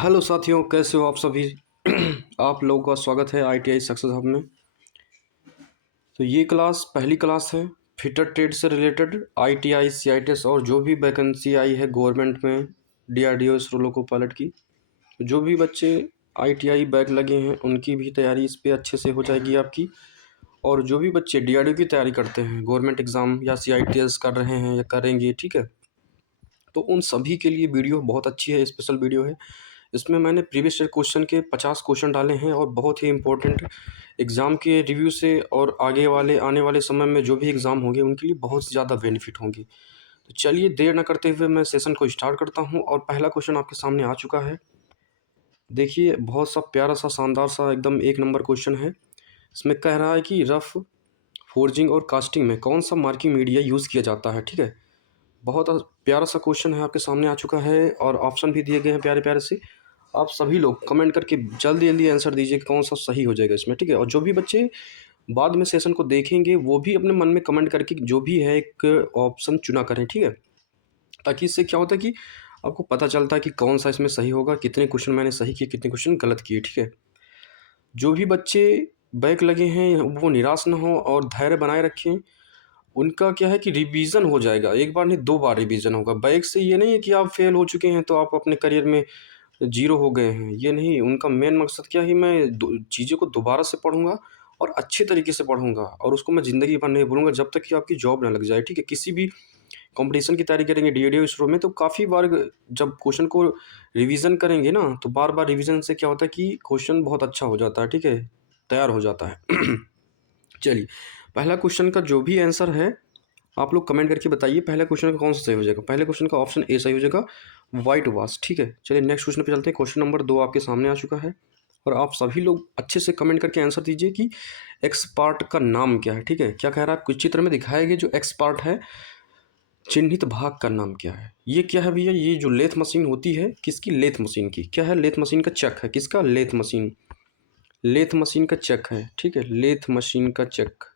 Hello साथियों, कैसे हो आप सभी। आप लोगों का स्वागत है आईटीआई सक्सेस हब में। तो ये क्लास पहली क्लास है फिटर ट्रेड से रिलेटेड। आईटीआई सीआईटीएस और जो भी वैकेंसी आई है गवर्नमेंट में, डीआरडीओ इसरो लोको पायलट की, तो जो भी बच्चे आईटीआई बैक लगे हैं उनकी भी तैयारी इस पर अच्छे से हो जाएगी आपकी। और जो भी बच्चे डीआरडीओ की तैयारी करते हैं, गवर्नमेंट एग्ज़ाम या सीआईटीएस कर रहे हैं या करेंगे, ठीक है, तो उन सभी के लिए वीडियो बहुत अच्छी है, स्पेशल वीडियो है। इसमें मैंने प्रीवियस ईयर क्वेश्चन के 50 क्वेश्चन डाले हैं और बहुत ही इंपॉर्टेंट एग्ज़ाम के रिव्यू से और आगे वाले आने वाले समय में जो भी एग्ज़ाम होंगे उनके लिए बहुत ज़्यादा बेनिफिट होंगे। तो चलिए देर न करते हुए मैं सेशन को स्टार्ट करता हूं। और पहला क्वेश्चन आपके सामने आ चुका है। देखिए, बहुत सा प्यारा सा शानदार सा एकदम एक नंबर क्वेश्चन है। इसमें कह रहा है कि रफ फोर्जिंग और कास्टिंग में कौन सा मार्किंग मीडिया यूज़ किया जाता है। ठीक है, बहुत प्यारा सा क्वेश्चन है, आपके सामने आ चुका है और ऑप्शन भी दिए गए हैं प्यारे प्यारे से। आप सभी लोग कमेंट करके जल्दी जल्दी आंसर दीजिए कि कौन सा सही हो जाएगा इसमें, ठीक है। और जो भी बच्चे बाद में सेशन को देखेंगे वो भी अपने मन में कमेंट करके जो भी है एक ऑप्शन चुना करें, ठीक है। ताकि इससे क्या होता है कि आपको पता चलता है कि कौन सा इसमें सही होगा, कितने क्वेश्चन मैंने सही किए, कितने क्वेश्चन गलत किए, ठीक है। जो भी बच्चे बैक लगे हैं वो निराश ना हो और धैर्य बनाए रखें। उनका क्या है कि रिवीजन हो जाएगा, एक बार नहीं 2 बार रिवीजन होगा। बैक से ये नहीं है कि आप फेल हो चुके हैं तो आप अपने करियर में जीरो हो गए हैं, ये नहीं। उनका मेन मकसद क्या है, मैं चीज़ों को दोबारा से पढ़ूंगा और अच्छे तरीके से पढ़ूंगा और उसको मैं ज़िंदगी भर नहीं भूलूंगा जब तक कि आपकी जॉब ना लग जाए, ठीक है। किसी भी कंपटीशन की तैयारी करेंगे डीआरडीओ इसरो में तो काफ़ी बार जब क्वेश्चन को रिवीजन करेंगे ना तो बार बार रिवीजन से क्या होता है कि क्वेश्चन बहुत अच्छा हो जाता है, ठीक है, तैयार हो जाता है। चलिए, पहला क्वेश्चन का जो भी आंसर है आप लोग कमेंट करके बताइए पहले क्वेश्चन का कौन सा सही हो जाएगा। पहले क्वेश्चन का ऑप्शन ए सही हो जाएगा, वाइट वॉश, ठीक है। चलिए नेक्स्ट क्वेश्चन पे चलते हैं। क्वेश्चन नंबर 2 आपके सामने आ चुका है और आप सभी लोग अच्छे से कमेंट करके आंसर दीजिए कि एक्स पार्ट का नाम क्या है, ठीक है। क्या कह रहा है, कुछ चित्र में दिखाया गया जो एक्स पार्ट है चिन्हित भाग का नाम क्या है। ये क्या है भैया, ये जो लेथ मशीन होती है किसकी, लेथ मशीन की। क्या है, लेथ मशीन का चक है, किसका, लेथ मशीन। लेथ मशीन का चक है, ठीक है, लेथ मशीन का चक।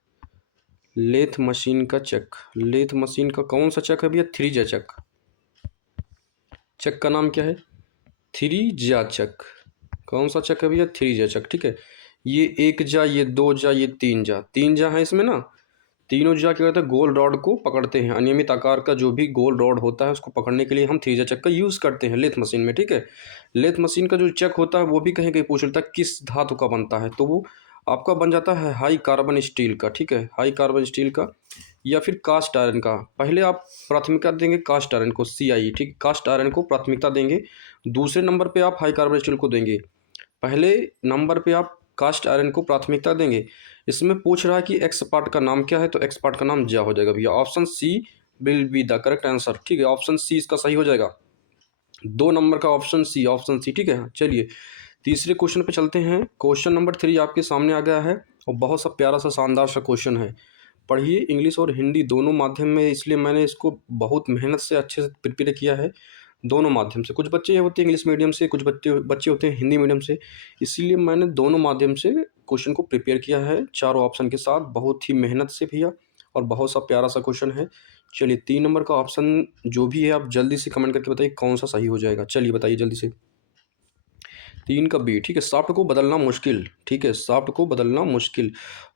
लेथ मशीन का चक, लेथ मशीन का कौन सा चक है भैया, थ्री जा चक। चक का नाम क्या है, थ्री जा चक। कौन सा चक है भैया, थ्री जा चक, ठीक है। ये एक जा, ये दो जा, ये तीन जा, तीन जा है इसमें ना। तीनों जा क्या करते हैं, गोल रॉड को पकड़ते हैं। अनियमित आकार का जो भी गोल रॉड होता है उसको पकड़ने के लिए हम थ्री जा चक का यूज़ करते हैं लेथ मशीन में, ठीक है। लेथ मशीन का जो चक होता है वो भी कहीं कहीं पूछ लेता है किस धातु का बनता है, तो वो आपका बन जाता है हाई कार्बन स्टील का, ठीक है, हाई कार्बन स्टील का या फिर कास्ट आयरन का। पहले आप प्राथमिकता देंगे कास्ट आयरन को, CIE, ठीक, कास्ट आयरन को प्राथमिकता देंगे। दूसरे नंबर पे आप हाई कार्बन स्टील को देंगे। पहले नंबर पे आप कास्ट आयरन को प्राथमिकता देंगे। इसमें पूछ रहा है कि एक्स पार्ट का नाम क्या है, तो एक्स पार्ट का नाम जा हो जाएगा भैया। Option C will be the correct answer, ठीक है, ऑप्शन सी इसका सही हो जाएगा। 2 नंबर का ऑप्शन सी, ऑप्शन सी, ठीक है। चलिए तीसरे क्वेश्चन पे चलते हैं। क्वेश्चन नंबर 3 आपके सामने आ गया है और बहुत सा प्यारा सा शानदार सा क्वेश्चन है। पढ़िए, इंग्लिश और हिंदी दोनों माध्यम में, इसलिए मैंने इसको बहुत मेहनत से अच्छे से प्रिपेयर किया है दोनों माध्यम से। कुछ बच्चे होते हैं इंग्लिश मीडियम से, कुछ बच्चे होते हैं हिंदी मीडियम से, इसलिए मैंने दोनों माध्यम से क्वेश्चन को प्रिपेयर किया है चारों ऑप्शन के साथ, बहुत ही मेहनत से भैया। और बहुत सा प्यारा सा क्वेश्चन है। चलिए 3 नंबर का ऑप्शन जो भी है आप जल्दी से कमेंट करके बताइए कौन सा सही हो जाएगा। चलिए बताइए जल्दी से। 3 का बी, ठीक है, सॉफ्ट को बदलना मुश्किल, ठीक है, सॉफ्ट को बदलना मुश्किल।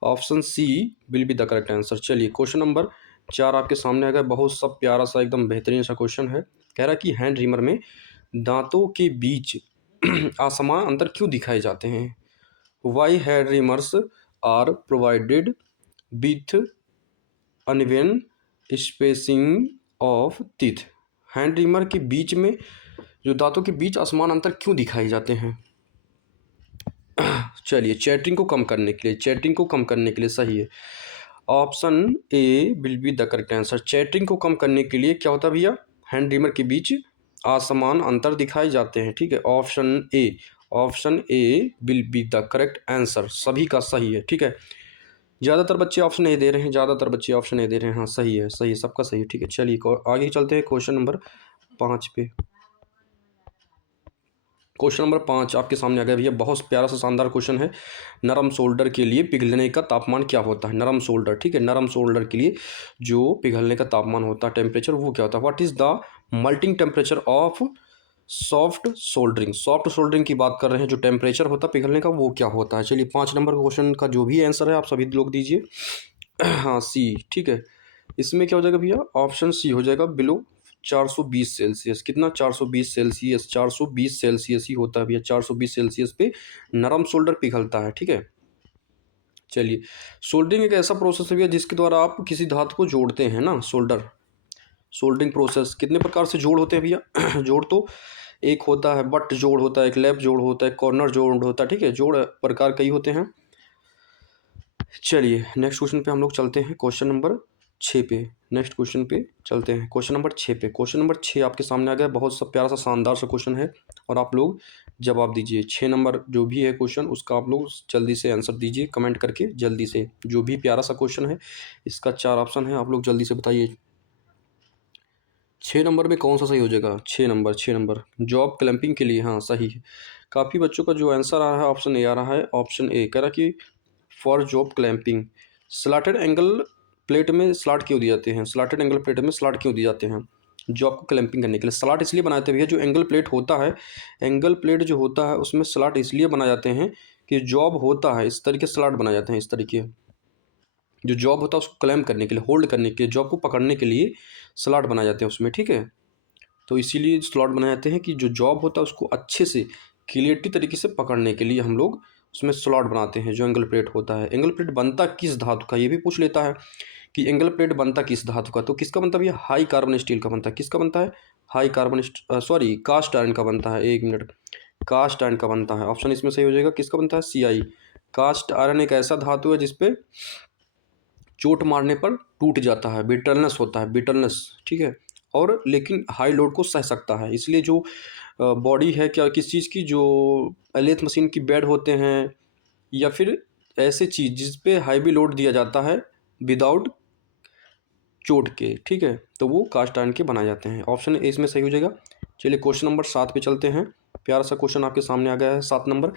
Option C will be the correct answer. चलिए क्वेश्चन नंबर 4 आपके सामने आ गया, बहुत सा प्यारा सा एकदम बेहतरीन सा क्वेश्चन है। कह रहा है कि हैंड रिमर में दांतों के बीच असमान अंतर क्यों दिखाए जाते हैं। Why hand reamers are provided with uneven spacing of teeth. Hand reamer के बीच में जो दांतों के बीच असमान अंतर क्यों दिखाए जाते हैं। चलिए चैटिंग को कम करने के लिए, चैटिंग को कम करने के लिए सही है, option A will be the correct answer. Chatting को कम करने के लिए क्या होता है भैया, हैंड रिमर के बीच असमान अंतर दिखाए जाते हैं, ठीक है, option A, option A will be the correct answer, सभी का सही है, ठीक है। ज़्यादातर बच्चे ऑप्शन ए दे रहे हैं, ज़्यादातर बच्चे ऑप्शन ए दे रहे हैं, हाँ सही है, सही है, सबका सही है, ठीक है। चलिए आगे चलते हैं क्वेश्चन नंबर 5 पे। क्वेश्चन नंबर 5 आपके सामने आ गया भैया, बहुत प्यारा सा शानदार क्वेश्चन है। नरम सोल्डर के लिए पिघलने का तापमान क्या होता है। नरम सोल्डर, ठीक है, नरम सोल्डर के लिए जो पिघलने का तापमान होता है, टेम्परेचर, वो क्या होता है। What is the melting temperature of soft soldering की बात कर रहे हैं, जो टेम्परेचर होता है पिघलने का वो क्या होता है। चलिए 5 नंबर क्वेश्चन का जो भी आंसर है आप सभी लोग दीजिए। हाँ सी, ठीक है। इसमें क्या हो जाएगा भैया, ऑप्शन सी हो जाएगा, बिलो 420 सेल्सियस। कितना, 420 सेल्सियस, 420 सेल्सियस ही होता है भैया। 420 सेल्सियस पे नरम सोल्डर पिघलता है, ठीक है। चलिए, सोल्डरिंग एक ऐसा प्रोसेस है भैया जिसके द्वारा आप किसी धातु को जोड़ते हैं ना, सोल्डरिंग प्रोसेस। कितने प्रकार से जोड़ होते हैं भैया? जोड़ तो एक होता है बट जोड़ होता है, एक लैप जोड़ होता है, कॉर्नर जोड़ होता है, ठीक है। जोड़ प्रकार कई होते हैं। चलिए नेक्स्ट क्वेश्चन पे हम लोग चलते हैं, क्वेश्चन नंबर 6 पे। नेक्स्ट क्वेश्चन पे चलते हैं, क्वेश्चन नंबर 6 पे। क्वेश्चन नंबर 6 आपके सामने आ गया, बहुत सा प्यारा सा शानदार सा क्वेश्चन है और आप लोग जवाब दीजिए। 6 नंबर जो भी है क्वेश्चन उसका आप लोग जल्दी से आंसर दीजिए कमेंट करके, जल्दी से। जो भी प्यारा सा क्वेश्चन है इसका 4 ऑप्शन है, आप लोग जल्दी से बताइए 6 नंबर में कौन सा सही हो जाएगा। 6 नंबर जॉब क्लैंपिंग के लिए, हाँ सही है। काफ़ी बच्चों का जो आंसर आ रहा है ऑप्शन ए आ रहा है। ऑप्शन ए कह रहा कि for job clamping slotted angle plate में स्लॉट क्यों दिए जाते हैं, स्लॉटेड एंगल प्लेट में स्लॉट क्यों दिए जाते हैं जॉब को क्लैंपिंग करने के लिए। स्लॉट इसलिए बनाते भैया, जो एंगल प्लेट होता है, एंगल प्लेट जो होता है उसमें स्लॉट इसलिए बनाए जाते हैं कि जॉब होता है इस तरीके स्लॉट बनाए जाते हैं, इस तरीके जो जॉब होता है उसको क्लैम्प करने के लिए, होल्ड करने के लिए, जॉब को पकड़ने के लिए स्लॉट बनाए जाते हैं उसमें, ठीक है। तो इसीलिए स्लॉट बनाए जाते हैं कि जो जॉब होता है उसको अच्छे से क्लियरिटी तरीके से पकड़ने के लिए हम लोग उसमें स्लॉट बनाते हैं। जो एंगल प्लेट होता है, एंगल प्लेट बनता किस धातु का, ये भी पूछ लेता है कि एंगल प्लेट बनता किस धातु का। तो किसका बनता है भैया, हाई कार्बन स्टील का बनता है। किसका बनता है, high carbon sorry cast iron का बनता है। एक मिनट, कास्ट आयरन का बनता है। ऑप्शन इसमें सही हो जाएगा। किसका बनता है, CI। कास्ट आयरन एक ऐसा धातु है जिसपे चोट मारने पर टूट जाता है, बिटरनेस होता है, बिटरनेस, ठीक है। और लेकिन हाई लोड को सह सकता है। इसलिए जो बॉडी है क्या किस चीज़ की, जो एलेथ मशीन की बेड होते हैं या फिर ऐसे चीज़ जिस पे हाईवी लोड दिया जाता है विदाउट चोट के, ठीक है, तो वो कास्ट आयरन के बनाए जाते हैं। ऑप्शन ए इसमें सही हो जाएगा। चलिए क्वेश्चन नंबर 7 पे चलते हैं। प्यारा सा क्वेश्चन आपके सामने आ गया है, 7 नंबर।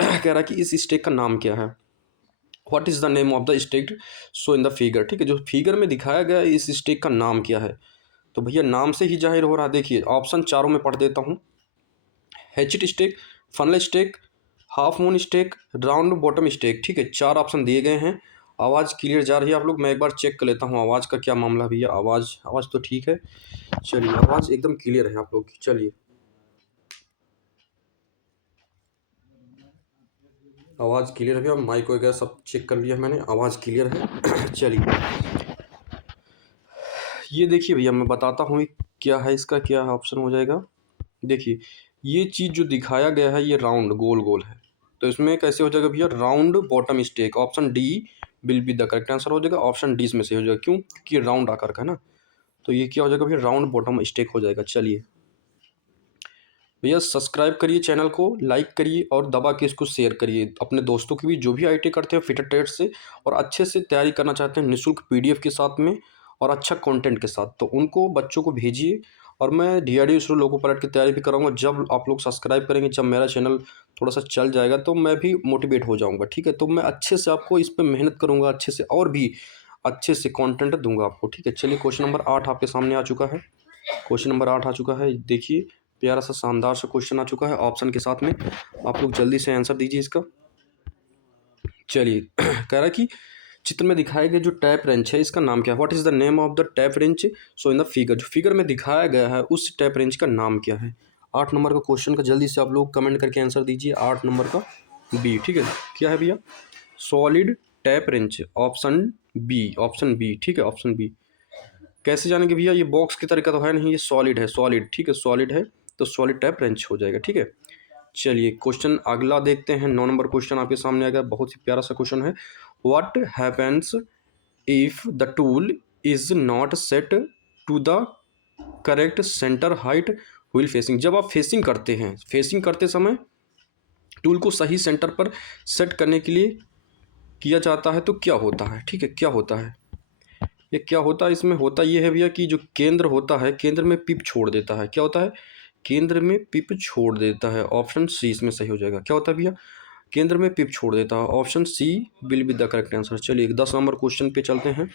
कह रहा है कि इस स्टेक का नाम क्या है। What is the name of the stake shown in the figure, ठीक है। जो फिगर में दिखाया गया है इस स्टेक का नाम क्या है। तो भैया नाम से ही जाहिर हो रहा है। देखिए ऑप्शन चारों में पढ़ देता हूँ। Hatchet stake, funnel stake, half moon stake, round bottom stake, ठीक है। 4 ऑप्शन दिए गए हैं। आवाज़ क्लियर जा रही है आप लोग, मैं एक बार चेक कर लेता हूँ आवाज़ का क्या मामला भैया। आवाज़ तो ठीक है। चलिए आवाज़ एकदम क्लियर है आप लोग की। चलिए आवाज़ क्लियर है भैया, माइक वगैरह सब चेक कर लिया मैंने, आवाज़ क्लियर है। चलिए ये देखिए भैया मैं बताता हूँ क्या है, इसका क्या ऑप्शन हो जाएगा। देखिए ये चीज़ जो दिखाया गया है ये राउंड गोल गोल है, तो इसमें कैसे हो जाएगा भैया, round bottom stake. Option D will be the correct answer हो जाएगा। ऑप्शन डी इसमें से हो जाएगा, क्यों, क्योंकि राउंड आकार का है ना। तो ये क्या हो जाएगा भैया, राउंड बॉटम स्टेक हो जाएगा। चलिए भैया सब्सक्राइब करिए चैनल को, लाइक करिए और दबा के इसको शेयर करिए अपने दोस्तों की भी, जो भी आईटी करते हैं फिटर ट्रेड से और अच्छे से तैयारी करना चाहते हैं निःशुल्क PDF के साथ में और अच्छा कंटेंट के साथ, तो उनको बच्चों को भेजिए। और मैं DRDO इसरो लोको पायलट की तैयारी भी कराऊंगा। जब आप लोग सब्सक्राइब करेंगे, जब मेरा चैनल थोड़ा सा चल जाएगा तो मैं भी मोटिवेट हो जाऊँगा, ठीक है। तो मैं अच्छे से आपको इस पर मेहनत करूँगा, अच्छे से और भी अच्छे से कॉन्टेंट दूंगा आपको, ठीक है। चलिए क्वेश्चन नंबर 8 आपके सामने आ चुका है। क्वेश्चन नंबर 8 आ चुका है, देखिए प्यारा सा शानदार सा क्वेश्चन आ चुका है ऑप्शन के साथ में। आप लोग जल्दी से आंसर दीजिए इसका। चलिए कह रहा है कि चित्र में दिखाए गए जो टैप रेंच है इसका नाम क्या है। What is the name of the tap wrench shown in the figure, जो फिगर में दिखाया गया है उस टैप रेंच का नाम क्या है। 8 नंबर का क्वेश्चन का जल्दी से आप लोग कमेंट करके आंसर दीजिए। 8 नंबर का बी, ठीक है। क्या है भैया, solid tap wrench. Option B, ठीक है, ऑप्शन बी। कैसे जानेंगे भैया, ये बॉक्स की तरह का तो है नहीं, ये सॉलिड है, सॉलिड, ठीक है, सॉलिड है तो सॉलिड टाइप रेंच हो जाएगा, ठीक है। चलिए क्वेश्चन अगला देखते हैं। 9 नंबर क्वेश्चन आपके सामने आ गया, बहुत ही प्यारा सा क्वेश्चन है। What happens if the tool is not set to the correct centre height while facing. जब आप फेसिंग करते हैं, फेसिंग करते समय टूल को सही सेंटर पर सेट करने के लिए किया जाता है तो क्या होता है, ठीक है, क्या होता है। ये क्या होता है, इसमें होता ये है भैया कि जो केंद्र होता है केंद्र में पिप छोड़ देता है। क्या होता है, केंद्र में पिप छोड़ देता है। ऑप्शन सी इसमें सही हो जाएगा। क्या होता है भैया, केंद्र में पिप छोड़ देता है। Option C will be the correct answer. चलिए 10 नंबर क्वेश्चन पे चलते हैं।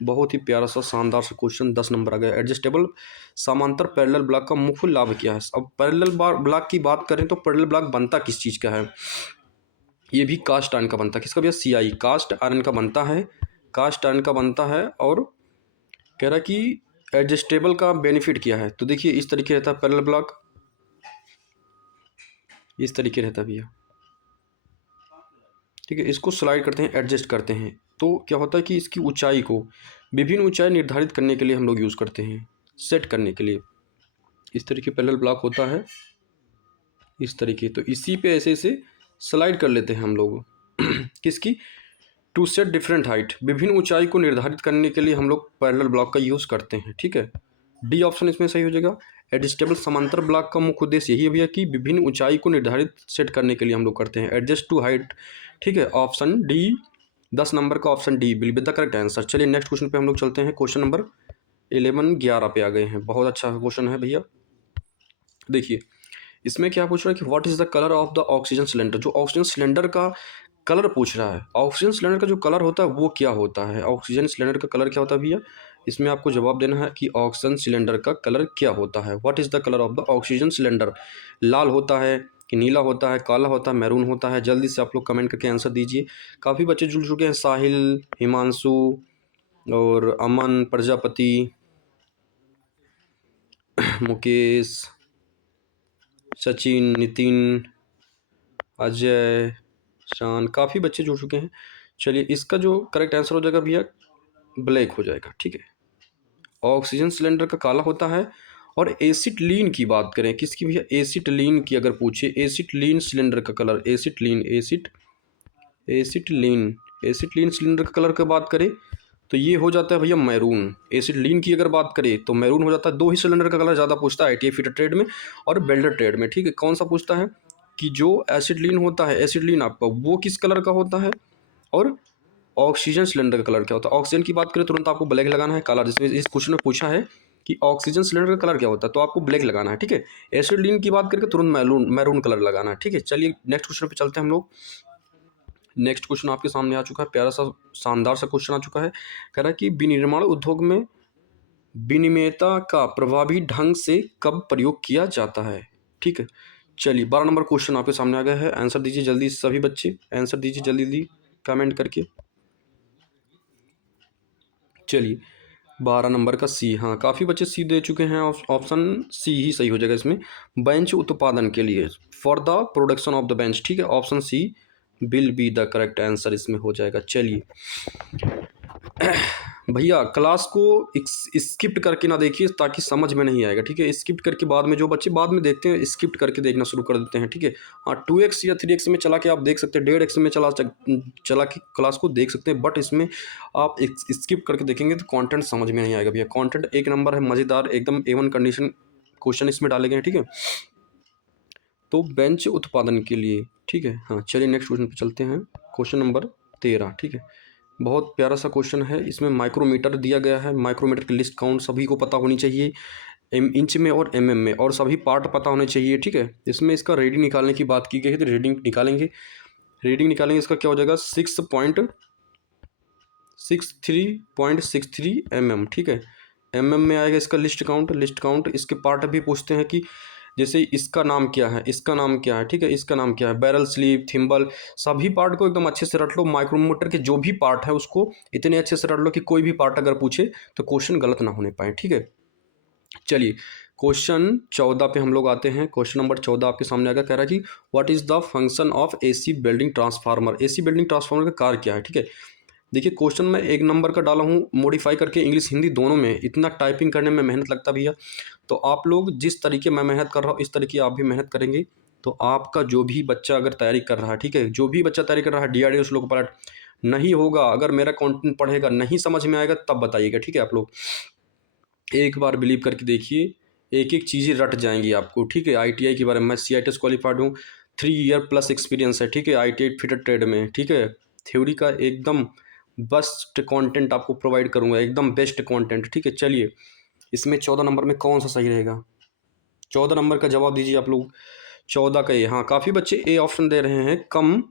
बहुत ही प्यारा सा शानदार सा क्वेश्चन, 10 नंबर आ गया। एडजस्टेबल समांतर पैरेलल ब्लॉक का मुख्य लाभ क्या है? अब पैरेलल ब्लॉक की बात करें तो पैरेलल ब्लॉक बनता किस चीज़ का है? ये भी कास्ट आयरन का बनता है। किसका भैया? CI, कास्ट आयरन का बनता है, कास्ट आयरन का बनता है। और कह रहा कि एडजस्टेबल का बेनिफिट क्या है? तो देखिए इस तरीके रहता है पैरेलल ब्लॉक, इस तरीके रहता है भैया, ठीक है। इसको स्लाइड करते हैं, एडजस्ट करते हैं, तो क्या होता है कि इसकी ऊंचाई को विभिन्न ऊंचाई निर्धारित करने के लिए हम लोग यूज़ करते हैं, सेट करने के लिए। इस तरीके पैरेलल ब्लॉक होता है, इस तरीके। तो इसी पे ऐसे ऐसे स्लाइड कर लेते हैं हम लोग किसकी? टू सेट डिफरेंट हाइट, विभिन्न ऊंचाई को निर्धारित करने के लिए हम लोग पैरेलल ब्लॉक का यूज़ करते हैं, ठीक है। डी ऑप्शन इसमें सही हो जाएगा। एडजस्टेबल समांतर ब्लॉक का मुख्य उद्देश्य यही है भैया कि विभिन्न ऊंचाई को निर्धारित सेट करने के लिए हम लोग करते हैं, एडजस्ट टू हाइट, ठीक है। ऑप्शन डी, 10 नंबर का option D will be the correct answer. चलिए नेक्स्ट क्वेश्चन पे हम लोग चलते हैं। क्वेश्चन नंबर 11 पे आ गए हैं। बहुत अच्छा क्वेश्चन है भैया। देखिए इसमें क्या पूछ रहा है कि what is the colour of the oxygen cylinder. जो ऑक्सीजन सिलेंडर का कलर पूछ रहा है, ऑक्सीजन सिलेंडर का जो कलर होता है वो क्या होता है? ऑक्सीजन सिलेंडर का कलर क्या होता है भैया? इसमें आपको जवाब देना है कि ऑक्सीजन सिलेंडर का कलर क्या होता है। What is the colour of the oxygen cylinder? लाल होता है कि नीला होता है, काला होता है, मैरून होता है? जल्दी से आप लोग कमेंट करके आंसर दीजिए। काफ़ी बच्चे जुड़ चुके हैं, साहिल, हिमांशु और अमन, प्रजापति, मुकेश, सचिन, नितिन, अजय, शान, काफ़ी बच्चे जुड़ चुके हैं। चलिए इसका जो करेक्ट आंसर हो जाएगा भैया ब्लैक हो जाएगा, ठीक है। ऑक्सीजन सिलेंडर का काला होता है। और एसिटिलीन की बात करें, किसकी भैया? एसिटिलीन की अगर पूछे, एसिटिलीन सिलेंडर का कलर, एसिटिलीन, एसिटिलीन सिलेंडर का कलर की बात करें तो ये हो जाता है भैया मैरून। एसिटिलीन की अगर बात करें तो मैरून हो जाता है। दो ही सिलेंडर का कलर ज़्यादा पूछता है, ITI फिटर ट्रेड में और वेल्डर ट्रेड में, ठीक है। कौन सा पूछता है कि जो एसिटिलीन होता है, एसिटिलीन आपका वो किस कलर का होता है, और ऑक्सीजन सिलेंडर का कलर क्या होता है? ऑक्सीजन की बात करें तुरंत आपको ब्लैक लगाना है, काला। जिसमें इस क्वेश्चन में पूछा है कि ऑक्सीजन सिलेंडर का कलर क्या होता है, तो आपको ब्लैक लगाना है, ठीक है। एसिटिलीन की बात करके तुरंत मैरून कलर लगाना है, ठीक है। चलिए नेक्स्ट क्वेश्चन पे चलते हैं हम लोग। नेक्स्ट क्वेश्चन आपके सामने आ चुका है, प्यारा सा शानदार सा क्वेश्चन आ चुका है। कह रहा है कि विनिर्माण उद्योग में विनिमेयता का प्रभावी ढंग से कब प्रयोग किया जाता है, ठीक है। चलिए 12 नंबर क्वेश्चन आपके सामने आ गया है। आंसर दीजिए जल्दी, सभी बच्चे आंसर दीजिए जल्दी कमेंट करके। चलिए 12 नंबर का सी, हाँ काफ़ी बच्चे सी दे चुके हैं। ऑप्शन सी ही सही हो जाएगा इसमें, बेंच उत्पादन के लिए, for the production of the bench, ठीक है। Option C will be the correct answer इसमें हो जाएगा। चलिए भैया क्लास को स्किप्ट करके ना देखिए ताकि समझ में नहीं आएगा, ठीक है। स्किप्ट करके बाद में, जो बच्चे बाद में देखते हैं स्किप्ट करके देखना शुरू कर देते हैं, ठीक है। हाँ 2x या 3x में चला के आप देख सकते हैं, 1.5x में चला के क्लास को देख सकते हैं, बट इसमें आप स्किप करके देखेंगे तो कंटेंट समझ में नहीं आएगा भैया। कंटेंट एक नंबर है, मज़ेदार एकदम A1 कंडीशन क्वेश्चन इसमें डाले गए हैं, ठीक है। तो बेंच उत्पादन के लिए, ठीक है। हाँ चलिए नेक्स्ट क्वेश्चन पे चलते हैं। क्वेश्चन नंबर 13, ठीक है। बहुत प्यारा सा क्वेश्चन है। इसमें माइक्रोमीटर दिया गया है। माइक्रोमीटर की लिस्ट काउंट सभी को पता होनी चाहिए, इंच में और mm में, और सभी पार्ट पता होने चाहिए, ठीक है। इसमें इसका रीडिंग निकालने की बात की गई है, तो रीडिंग निकालेंगे। इसका क्या हो जाएगा 6.63 mm, ठीक है। mm में आएगा इसका लिस्ट काउंट। इसके पार्ट भी पूछते हैं कि जैसे इसका नाम क्या है, इसका नाम क्या है, ठीक है। इसका नाम क्या है, बैरल, स्लीव, थिम्बल, सभी पार्ट को एकदम अच्छे से रट लो। माइक्रोमीटर के जो भी पार्ट है उसको इतने अच्छे से रट लो कि कोई भी पार्ट अगर पूछे तो क्वेश्चन गलत ना होने पाए, ठीक है। चलिए क्वेश्चन 14 पे हम लोग आते हैं। क्वेश्चन नंबर 14 आपके सामने आएगा। कह रहा है कि what is the function of AC building transformer. AC building transformer का कार्य क्या है, ठीक है। देखिए क्वेश्चन मैं 1 नंबर का डाला हूँ मॉडिफाई करके, इंग्लिश हिंदी दोनों में। इतना टाइपिंग करने में मेहनत लगता भैया, तो आप लोग जिस तरीके मैं मेहनत कर रहा हूँ इस तरीके आप भी मेहनत करेंगे तो आपका जो भी बच्चा अगर तैयारी कर रहा है, ठीक है, जो भी बच्चा तैयारी कर रहा है DRDO लोक पायलट नहीं होगा, अगर मेरा कंटेंट पढ़ेगा नहीं समझ में आएगा तब बताइएगा, ठीक है। आप लोग एक बार बिलीव करके देखिए, एक एक चीज़ें रट जाएंगी आपको, ठीक है। ITI के बारे में, मैं CITS क्वालिफाइड हूँ, 3 ईयर प्लस एक्सपीरियंस है, ठीक है, ITI फिटर ट्रेड में, ठीक है। थ्योरी का एकदम बेस्ट कंटेंट आपको प्रोवाइड करूँगा, एकदम बेस्ट कंटेंट, ठीक है। चलिए इसमें 14 नंबर में कौन सा सही रहेगा? 14 नंबर का जवाब दीजिए आप लोग। 14 का ए, हाँ काफ़ी बच्चे A ऑप्शन दे रहे हैं, कम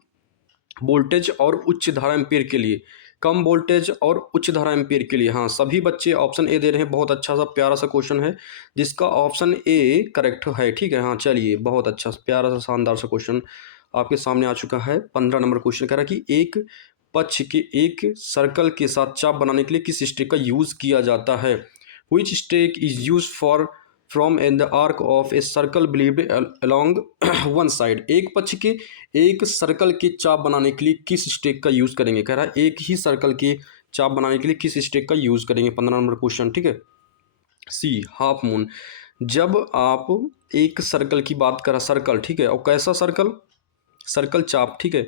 वोल्टेज और उच्च धारा एम्पीयर के लिए। कम वोल्टेज और उच्च धारा एम्पीयर के लिए। हाँ, सभी बच्चे ऑप्शन ए दे रहे हैं। बहुत अच्छा सा प्यारा सा क्वेश्चन है जिसका ऑप्शन ए करेक्ट है। ठीक है, हाँ चलिए, बहुत अच्छा प्यारा सा शानदार सा क्वेश्चन आपके सामने आ चुका है। 15 नंबर क्वेश्चन कह रहा है कि एक पक्ष के एक सर्कल के साथ चाप बनाने के लिए किस स्टेक का यूज़ किया जाता है। Which stake is use for from in the arc of a circle believed along one side. एक पक्ष के एक सर्कल के चाप बनाने के लिए किस स्टेक का यूज़ करेंगे। कह रहा है एक ही सर्कल के चाप बनाने के लिए किस स्टेक का यूज़ करेंगे। 15 नंबर क्वेश्चन। ठीक है, सी हाफ मून। जब आप एक सर्कल की बात करा, सर्कल, ठीक है, और कैसा सर्कल, सर्कल चाप, ठीक है,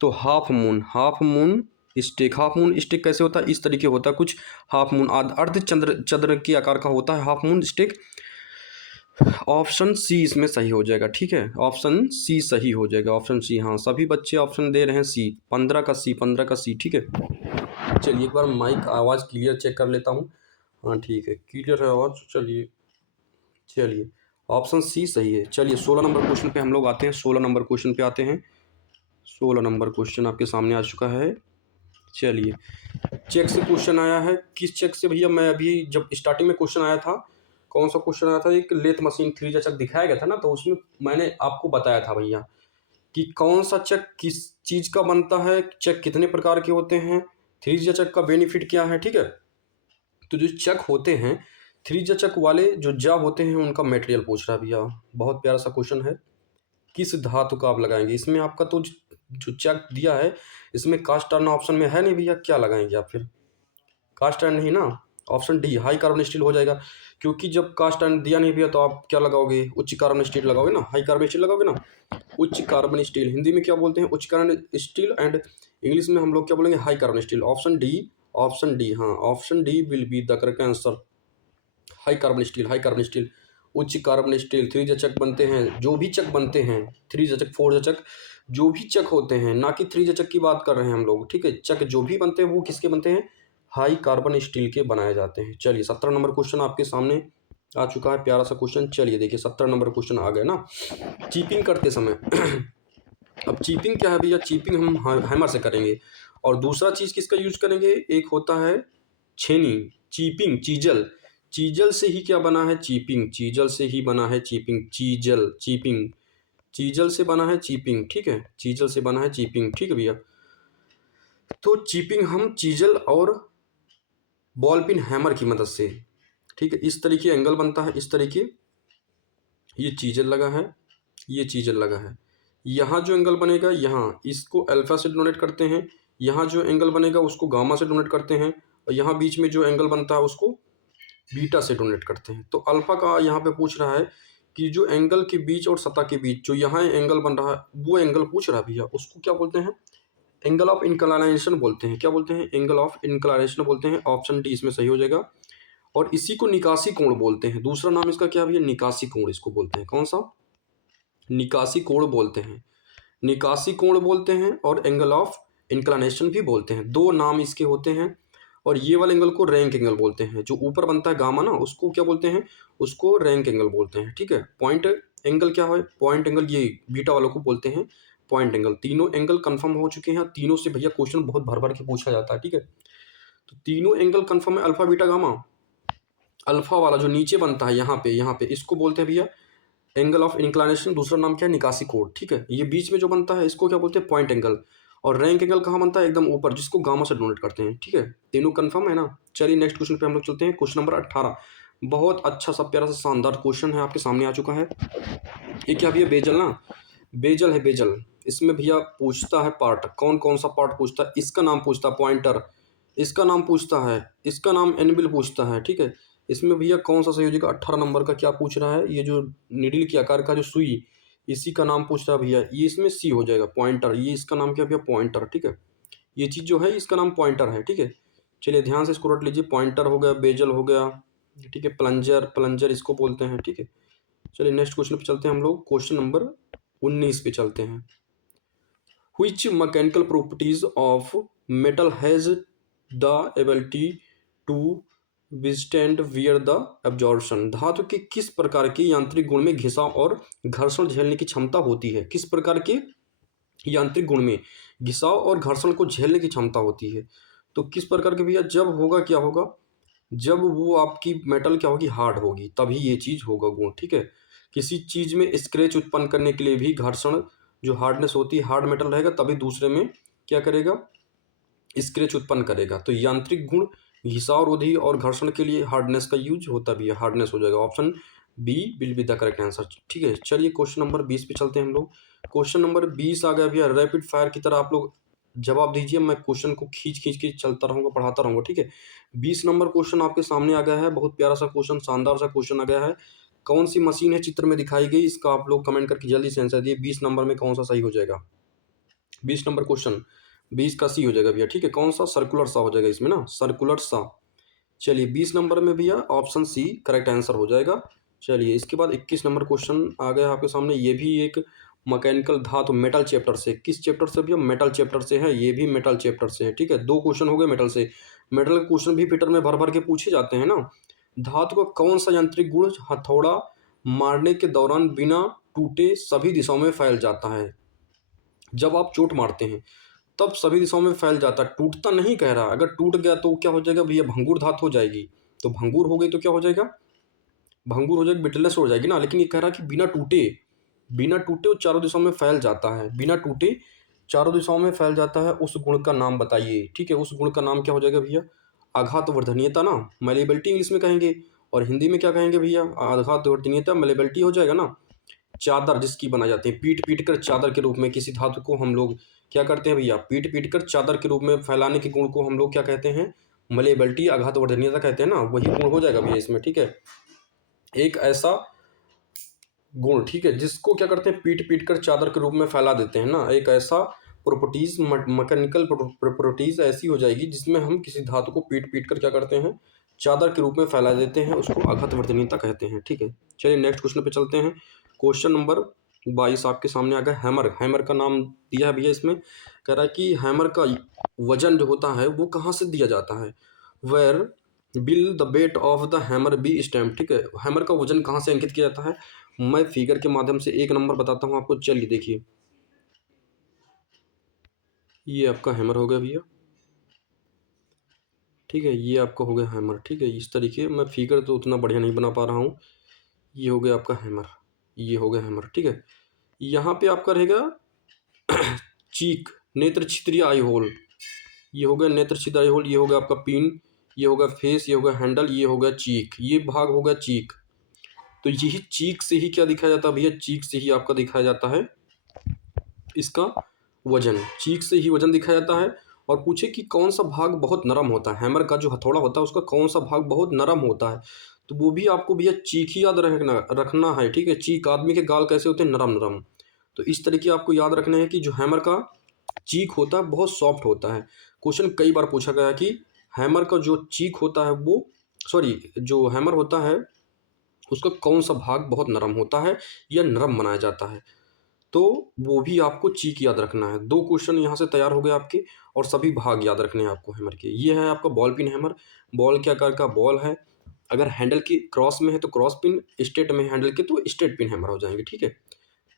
तो half moon, half moon stake. Half moon stake कैसे होता है, इस तरीके होता है कुछ। हाफ मून अर्ध चंद्र चंद्र के आकार का होता है half moon stake. Option C इसमें सही हो जाएगा। ठीक है, ऑप्शन सी सही हो जाएगा, ऑप्शन सी। हाँ, सभी बच्चे ऑप्शन दे रहे हैं सी। 15 का सी, 15 का सी। ठीक है, चलिए एक बार माइक आवाज़ क्लियर चेक कर लेता हूँ। हाँ ठीक है, क्लियर है आवाज़। चलिए चलिए, ऑप्शन सी सही है। चलिए 16 नंबर क्वेश्चन पे हम लोग आते हैं। 16 नंबर क्वेश्चन पे आते हैं। 16 नंबर क्वेश्चन आपके सामने आ चुका है। चलिए, चेक से क्वेश्चन आया है। किस चेक से भैया, मैं अभी जब स्टार्टिंग में क्वेश्चन आया था, कौन सा क्वेश्चन आया था, एक लेथ मशीन 3 चक दिखाया गया था ना, तो उसमें मैंने आपको बताया था भैया कि कौन सा चक किस चीज़ का बनता है, चक कितने प्रकार के होते हैं, 3 चक का बेनिफिट क्या है। ठीक है, तो जो चक होते हैं 3 चक वाले जो जाब होते हैं उनका मटेरियल पूछ रहा है भैया। बहुत प्यारा सा क्वेश्चन है। किस धातु का आप लगाएंगे। इसमें आपका तो जो चक दिया है इसमें कास्ट आयरन ऑप्शन में है नहीं भैया, क्या लगाएंगे आप फिर। कास्ट आयरन नहीं ना, option D high carbon steel हो जाएगा। क्योंकि जब कास्ट आयरन दिया नहीं भैया तो आप क्या लगाओगे, उच्च कार्बन स्टील लगाओगे ना, हाई कार्बन स्टील लगाओगे ना। उच्च कार्बन स्टील हिंदी में क्या बोलते हैं, उच्च कार्बन स्टील, एंड इंग्लिश में हम लोग क्या बोलेंगे, high carbon steel. Option D, option D, हाँ option D will be the correct answer. High carbon steel, high carbon steel, उच्च कार्बन स्टील। 3 चक बनते हैं, जो भी चक बनते हैं 3 चक 4 चक, जो भी चक होते हैं, ना कि 3 चक की बात कर रहे हैं हम लोग। ठीक है, चक जो भी बनते हैं वो किसके बनते हैं, हाई कार्बन स्टील के बनाए जाते हैं। चलिए 17 नंबर क्वेश्चन आपके सामने आ चुका है, प्यारा सा क्वेश्चन। चलिए देखिए 17 नंबर क्वेश्चन आ गए ना। चीपिंग करते समय अब चीपिंग क्या है भैया, चीपिंग हम हैमर से करेंगे। और दूसरा चीज़ किसका यूज करेंगे, एक होता है छेनी। चीपिंग चीजल, चीजल से ही क्या बना है, चीपिंग, चीजल से ही बना है चीपिंग। चीजल, चीपिंग, चीजल से बना है चीपिंग। ठीक है, चीजल से बना है चीपिंग। ठीक है भैया, तो चीपिंग हम चीजल और बॉल पिन हैमर की मदद से, ठीक है, इस तरीके एंगल बनता है, इस तरीके। ये चीजल लगा है, ये चीजल लगा है। यहाँ जो एंगल बनेगा, यहाँ इसको अल्फा से डोनेट करते हैं, यहाँ जो एंगल बनेगा उसको गामा से डोनेट करते हैं, और यहाँ बीच में जो एंगल बनता है उसको बीटा से डोनेट करते हैं। तो अल्फा का यहाँ पे पूछ रहा है कि जो एंगल के बीच और सतह के बीच जो यहाँ एंगल बन रहा है वो एंगल पूछ रहा है भैया, उसको क्या बोलते हैं, एंगल ऑफ इंक्लाइनेशन बोलते हैं। क्या बोलते हैं, एंगल ऑफ इंक्लाइनेशन बोलते हैं। ऑप्शन डी इसमें सही हो जाएगा। और इसी को निकासी कोण बोलते हैं। दूसरा नाम इसका क्या भैया, निकासी कोण इसको बोलते हैं। कौन सा, निकासी कोण बोलते हैं, निकासी कोण बोलते हैं, और एंगल ऑफ इंक्लाइनेशन भी बोलते हैं। दो नाम इसके होते हैं। और ये वाले एंगल को रैंक एंगल बोलते हैं। जो ऊपर बनता है गामा ना, उसको क्या बोलते हैं, उसको रैंक एंगल बोलते हैं। ठीक है, पॉइंट एंगल क्या है, पॉइंट एंगल, ये बीटा वालों को बोलते हैं पॉइंट एंगल। तीनों एंगल कंफर्म हो चुके हैं। तीनों से भैया क्वेश्चन बहुत भर भर के पूछा जाता है। ठीक है, तो तीनों एंगल कंफर्म है, अल्फा बीटा गामा। अल्फा वाला जो नीचे बनता है यहाँ पे इसको बोलते हैं भैया एंगल ऑफ इंक्लाइनेशन। दूसरा नाम क्या है, निकासी कोण। ठीक है, ये बीच में जो बनता है इसको क्या बोलते हैं, पॉइंट एंगल। और रैंक एंगल कहाँ बनता है, एकदम ऊपर, जिसको गामा से डोनेट करते हैं। ठीक है, तीनों कंफर्म है ना। चलिए नेक्स्ट क्वेश्चन पे हम लोग चलते हैं। क्वेश्चन नंबर 18, बहुत अच्छा सा प्यारा सा शानदार क्वेश्चन है आपके सामने आ चुका है। ये क्या भैया, बेजल ना, बेजल है, बेजल। इसमें भैया पूछता है पार्ट, कौन कौन सा पार्ट पूछता है, इसका नाम पूछता है पॉइंटर, इसका नाम पूछता है, इसका नाम एनबिल पूछता है। ठीक है, इसमें भैया कौन सा सही हो जाएगा, 18 नंबर का क्या पूछ रहा है, ये जो निडिल के आकार का जो सुई, इसी का नाम पूछ रहा है भैया। ये इसमें सी हो जाएगा, पॉइंटर। ये इसका नाम क्या भैया, पॉइंटर। ठीक है, ये चीज़ जो है इसका नाम पॉइंटर है। ठीक है, चलिए ध्यान से इसको रट लीजिए। पॉइंटर हो गया, बेजल हो गया, ठीक है, प्लंजर, प्लंजर इसको बोलते हैं। ठीक है, चलिए नेक्स्ट क्वेश्चन पे चलते हैं हम लोग। क्वेश्चन नंबर 19 पे चलते हैं। Which mechanical properties of metal has the ability to withstand wear the absorption? धातु के किस प्रकार के यांत्रिक गुण में घिसाव और घर्षण झेलने की क्षमता होती है। किस प्रकार के यांत्रिक गुण में घिसाव और घर्षण को झेलने की क्षमता होती है। तो किस प्रकार के भैया, जब होगा क्या होगा, जब वो आपकी मेटल क्या होगी, हार्ड होगी, तभी ये चीज़ होगा गुण, ठीक है। किसी चीज़ में स्क्रैच उत्पन्न करने के लिए भी घर्षण, जो हार्डनेस होती है, हार्ड मेटल रहेगा तभी दूसरे में क्या करेगा, स्क्रैच उत्पन्न करेगा। तो यांत्रिक गुण घिसावरोधी और घर्षण के लिए हार्डनेस का यूज होता भी है, हार्डनेस हो जाएगा। Option B will be the correct answer, ठीक है। चलिए क्वेश्चन नंबर 20 पे चलते हैं हम लोग। क्वेश्चन नंबर 20 आ गया भैया, रैपिड फायर की तरह आप लोग जवाब दीजिए, मैं क्वेश्चन को खींच खींच के चलता रहूँगा, पढ़ाता रहूँगा, ठीक है। 20 नंबर क्वेश्चन आपके सामने आ गया है, बहुत प्यारा सा क्वेश्चन, शानदार सा क्वेश्चन आ गया है। कौन सी मशीन है चित्र में दिखाई गई, इसका आप लोग कमेंट करके जल्दी से आंसर दिए। 20 नंबर में कौन सा सही हो जाएगा, 20 नंबर क्वेश्चन 20 का सी हो जाएगा भैया, ठीक है। कौन सा, सर्कुलर सा हो जाएगा इसमें ना, सर्कुलर सा। चलिए 20 नंबर में भैया ऑप्शन सी करेक्ट आंसर हो जाएगा। चलिए इसके बाद 21 नंबर क्वेश्चन आ गया आपके सामने, ये भी एक मैकेनिकल धातु मेटल चैप्टर से, किस चैप्टर से भैया, मेटल चैप्टर से है, ये भी मेटल चैप्टर से है, ठीक है। दो क्वेश्चन हो गए मेटल से। मेटल के क्वेश्चन भी फिटर में भर भर के पूछे जाते हैं ना। धातु का कौन सा यांत्रिक गुण हथौड़ा मारने के दौरान बिना टूटे सभी दिशाओं में फैल जाता है। जब आप चोट मारते हैं तब सभी दिशाओं में फैल जाता है, टूटता नहीं कह रहा, अगर टूट गया तो क्या हो जाएगा भैया, भंगुर धातु हो जाएगी। तो भंगुर हो गई तो क्या हो जाएगा, भंगुर हो जाएगी, बिटलेस हो जाएगी ना। लेकिन ये कह रहा है कि बिना टूटे, बिना टूटे वो चारों दिशाओं में फैल जाता है, बिना टूटे चारों दिशाओं में फैल जाता है, उस गुण का नाम बताइए, ठीक है। उस गुण का नाम क्या हो जाएगा भैया, आघात वर्धनीयता ना, मेलेबिलिटी इंग्लिश में कहेंगे, और हिंदी में क्या कहेंगे भैया, आघात वर्धनीयता, मेलेबिलिटी हो जाएगा ना। चादर जिसकी बनाई जाती है, पीट पीट कर चादर के रूप में किसी धातु को हम लोग क्या करते हैं भैया, पीट पीट कर चादर के रूप में फैलाने के गुण को हम लोग क्या कहते हैं, मलेबिलिटी, आघात वर्धनीयता कहते हैं ना, वही गुण हो जाएगा भैया इसमें, ठीक है। एक ऐसा गुण, ठीक है, जिसको क्या करते हैं, पीट पीट कर चादर के रूप में फैला देते हैं ना, एक ऐसा प्रॉपर्टीज, मैकेनिकल प्रॉपर्टीज ऐसी हो जाएगी जिसमें हम किसी धातु को पीट पीट कर क्या करते हैं, चादर के रूप में फैला देते हैं, उसको आघात वर्धनीयता कहते हैं, ठीक है। चलिए नेक्स्ट क्वेश्चन पे चलते हैं। क्वेश्चन नंबर 22 आपके सामने आ गया, हैमर, हैमर का नाम दिया है भैया इसमें, कह रहा है कि हैमर का वजन जो होता है वो कहाँ से दिया जाता है, where will the weight of the hammer be stamp, ठीक है। हैमर का वजन कहाँ से अंकित किया जाता है, मैं फिगर के माध्यम से एक नंबर बताता हूँ आपको। चलिए देखिए, ये आपका हैमर हो गया भैया, ठीक है, ये आपका हो गया हैमर, ठीक है। इस तरीके, मैं फिगर तो उतना बढ़िया नहीं बना पा रहा हूँ, ये हो गया आपका हैमर, ये हो गया हैमर, ठीक है। यहाँ पे आपका रहेगा चीक, नेत्र छिद्रीय आई होल, ये हो गया नेत्र छिद्र आई होल, ये हो गया आपका पिन, ये हो गया फेस, ये हो गया हैंडल, ये हो गया चीक, ये भाग हो गया चीक। तो यही चीक से ही क्या दिखाया जाता है भैया, चीक से ही आपका दिखाया जाता है इसका वजन, चीक से ही वजन दिखाया जाता है। और पूछे कि कौन सा भाग बहुत नरम होता है, हैमर का जो हथौड़ा होता है उसका कौन सा भाग बहुत नरम होता है, तो वो भी आपको भैया चीक ही याद रखना है, ठीक है। चीक, आदमी के गाल कैसे होते हैं, नरम नरम, तो इस तरीके आपको याद रखना है कि जो हैमर का चीक होता है बहुत सॉफ्ट होता है। क्वेश्चन कई बार पूछा गया कि हैमर का जो चीक होता है वो, सॉरी, जो हैमर होता है उसका कौन सा भाग बहुत नरम होता है या नरम बनाया जाता है, तो वो भी आपको चीक याद रखना है। दो क्वेश्चन यहाँ से तैयार हो गए आपके, और सभी भाग याद रखने हैं आपको हैमर के। ये है आपका बॉल पिन हैमर, बॉल के आकार का बॉल है, अगर हैंडल की क्रॉस में है तो क्रॉस पिन, स्ट्रेट में हैंडल के तो स्ट्रेट पिन हैमर हो जाएंगे, ठीक है।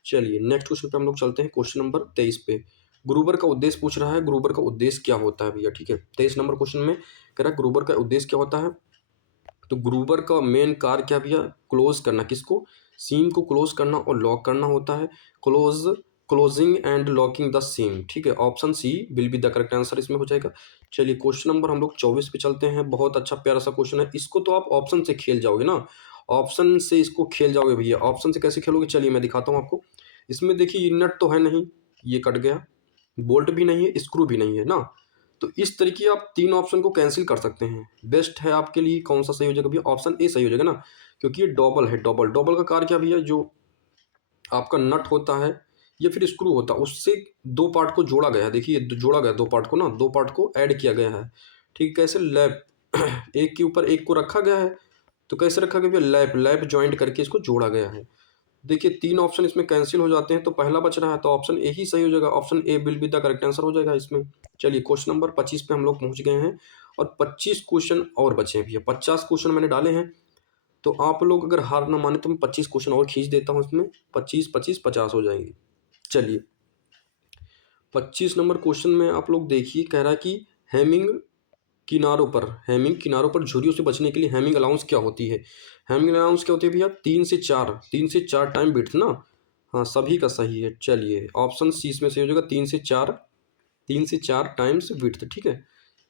चलिए नेक्स्ट क्वेश्चन पे हम लोग चलते हैं, क्वेश्चन नंबर 23 पे। ग्रूबर का उद्देश्य पूछ रहा है, ग्रूबर का उद्देश्य क्या होता है भैया, ठीक है। 23 नंबर क्वेश्चन में कह रहा है ग्रूबर का उद्देश्य क्या होता है, तो ग्रूबर का मेन कार्य क्या भैया, क्लोज करना, किसको, सीम को क्लोज करना और लॉक करना होता है, close, closing and locking the seam, ठीक है। Option C will be the correct answer इसमें हो जाएगा। चलिए क्वेश्चन नंबर हम लोग 24 पे चलते हैं, बहुत अच्छा प्यारा सा क्वेश्चन है, इसको तो आप ऑप्शन से खेल जाओगे ना, ऑप्शन से इसको खेल जाओगे भैया। ऑप्शन से कैसे खेलोगे, चलिए मैं दिखाता हूँ आपको। इसमें देखिए ये नट तो है नहीं, ये कट गया, बोल्ट भी नहीं है, स्क्रू भी नहीं है ना, तो इस तरीके आप तीन ऑप्शन को कैंसिल कर सकते हैं। बेस्ट है आपके लिए कौन सा सही हो जाएगा भैया, ऑप्शन ए सही हो जाएगा ना, क्योंकि ये डबल है, डबल, डबल का कार्य क्या भैया, जो आपका नट होता है या फिर स्क्रू होता है उससे दो पार्ट को जोड़ा गया है, देखिए जोड़ा गया दो पार्ट को ना, दो पार्ट को ऐड किया गया है, ठीक है। कैसे, लैप एक के ऊपर एक को रखा गया है, तो कैसे रखा गया भैया, लैप, लैप ज्वाइंट करके इसको जोड़ा गया है। देखिए तीन ऑप्शन इसमें कैंसिल हो जाते हैं, तो पहला बच रहा है, तो ऑप्शन ए ही सही हो जाएगा, option A will be the correct answer हो जाएगा इसमें। चलिए क्वेश्चन नंबर 25 पे हम लोग पहुंच गए हैं, और 25 क्वेश्चन और बचे हैं भैया, 50 क्वेश्चन मैंने डाले हैं, तो आप लोग अगर हार ना माने तो मैं 25 क्वेश्चन और खींच देता हूँ इसमें, 25 25 50 हो जाएंगे। चलिए 25 नंबर क्वेश्चन में आप लोग देखिए, कह रहा है कि हेमिंग किनारों पर, हैमिंग किनारों पर झुर्रियों से बचने के लिए हैमिंग अलाउंस क्या होती है? हैमिंग अलाउंस क्या होती है भैया? 3 से 4 टाइम विड्थ ना। हाँ, सभी का सही है। चलिए ऑप्शन सी इसमें सही हो जाएगा, 3 से 4 टाइम्स विड्थ। ठीक है,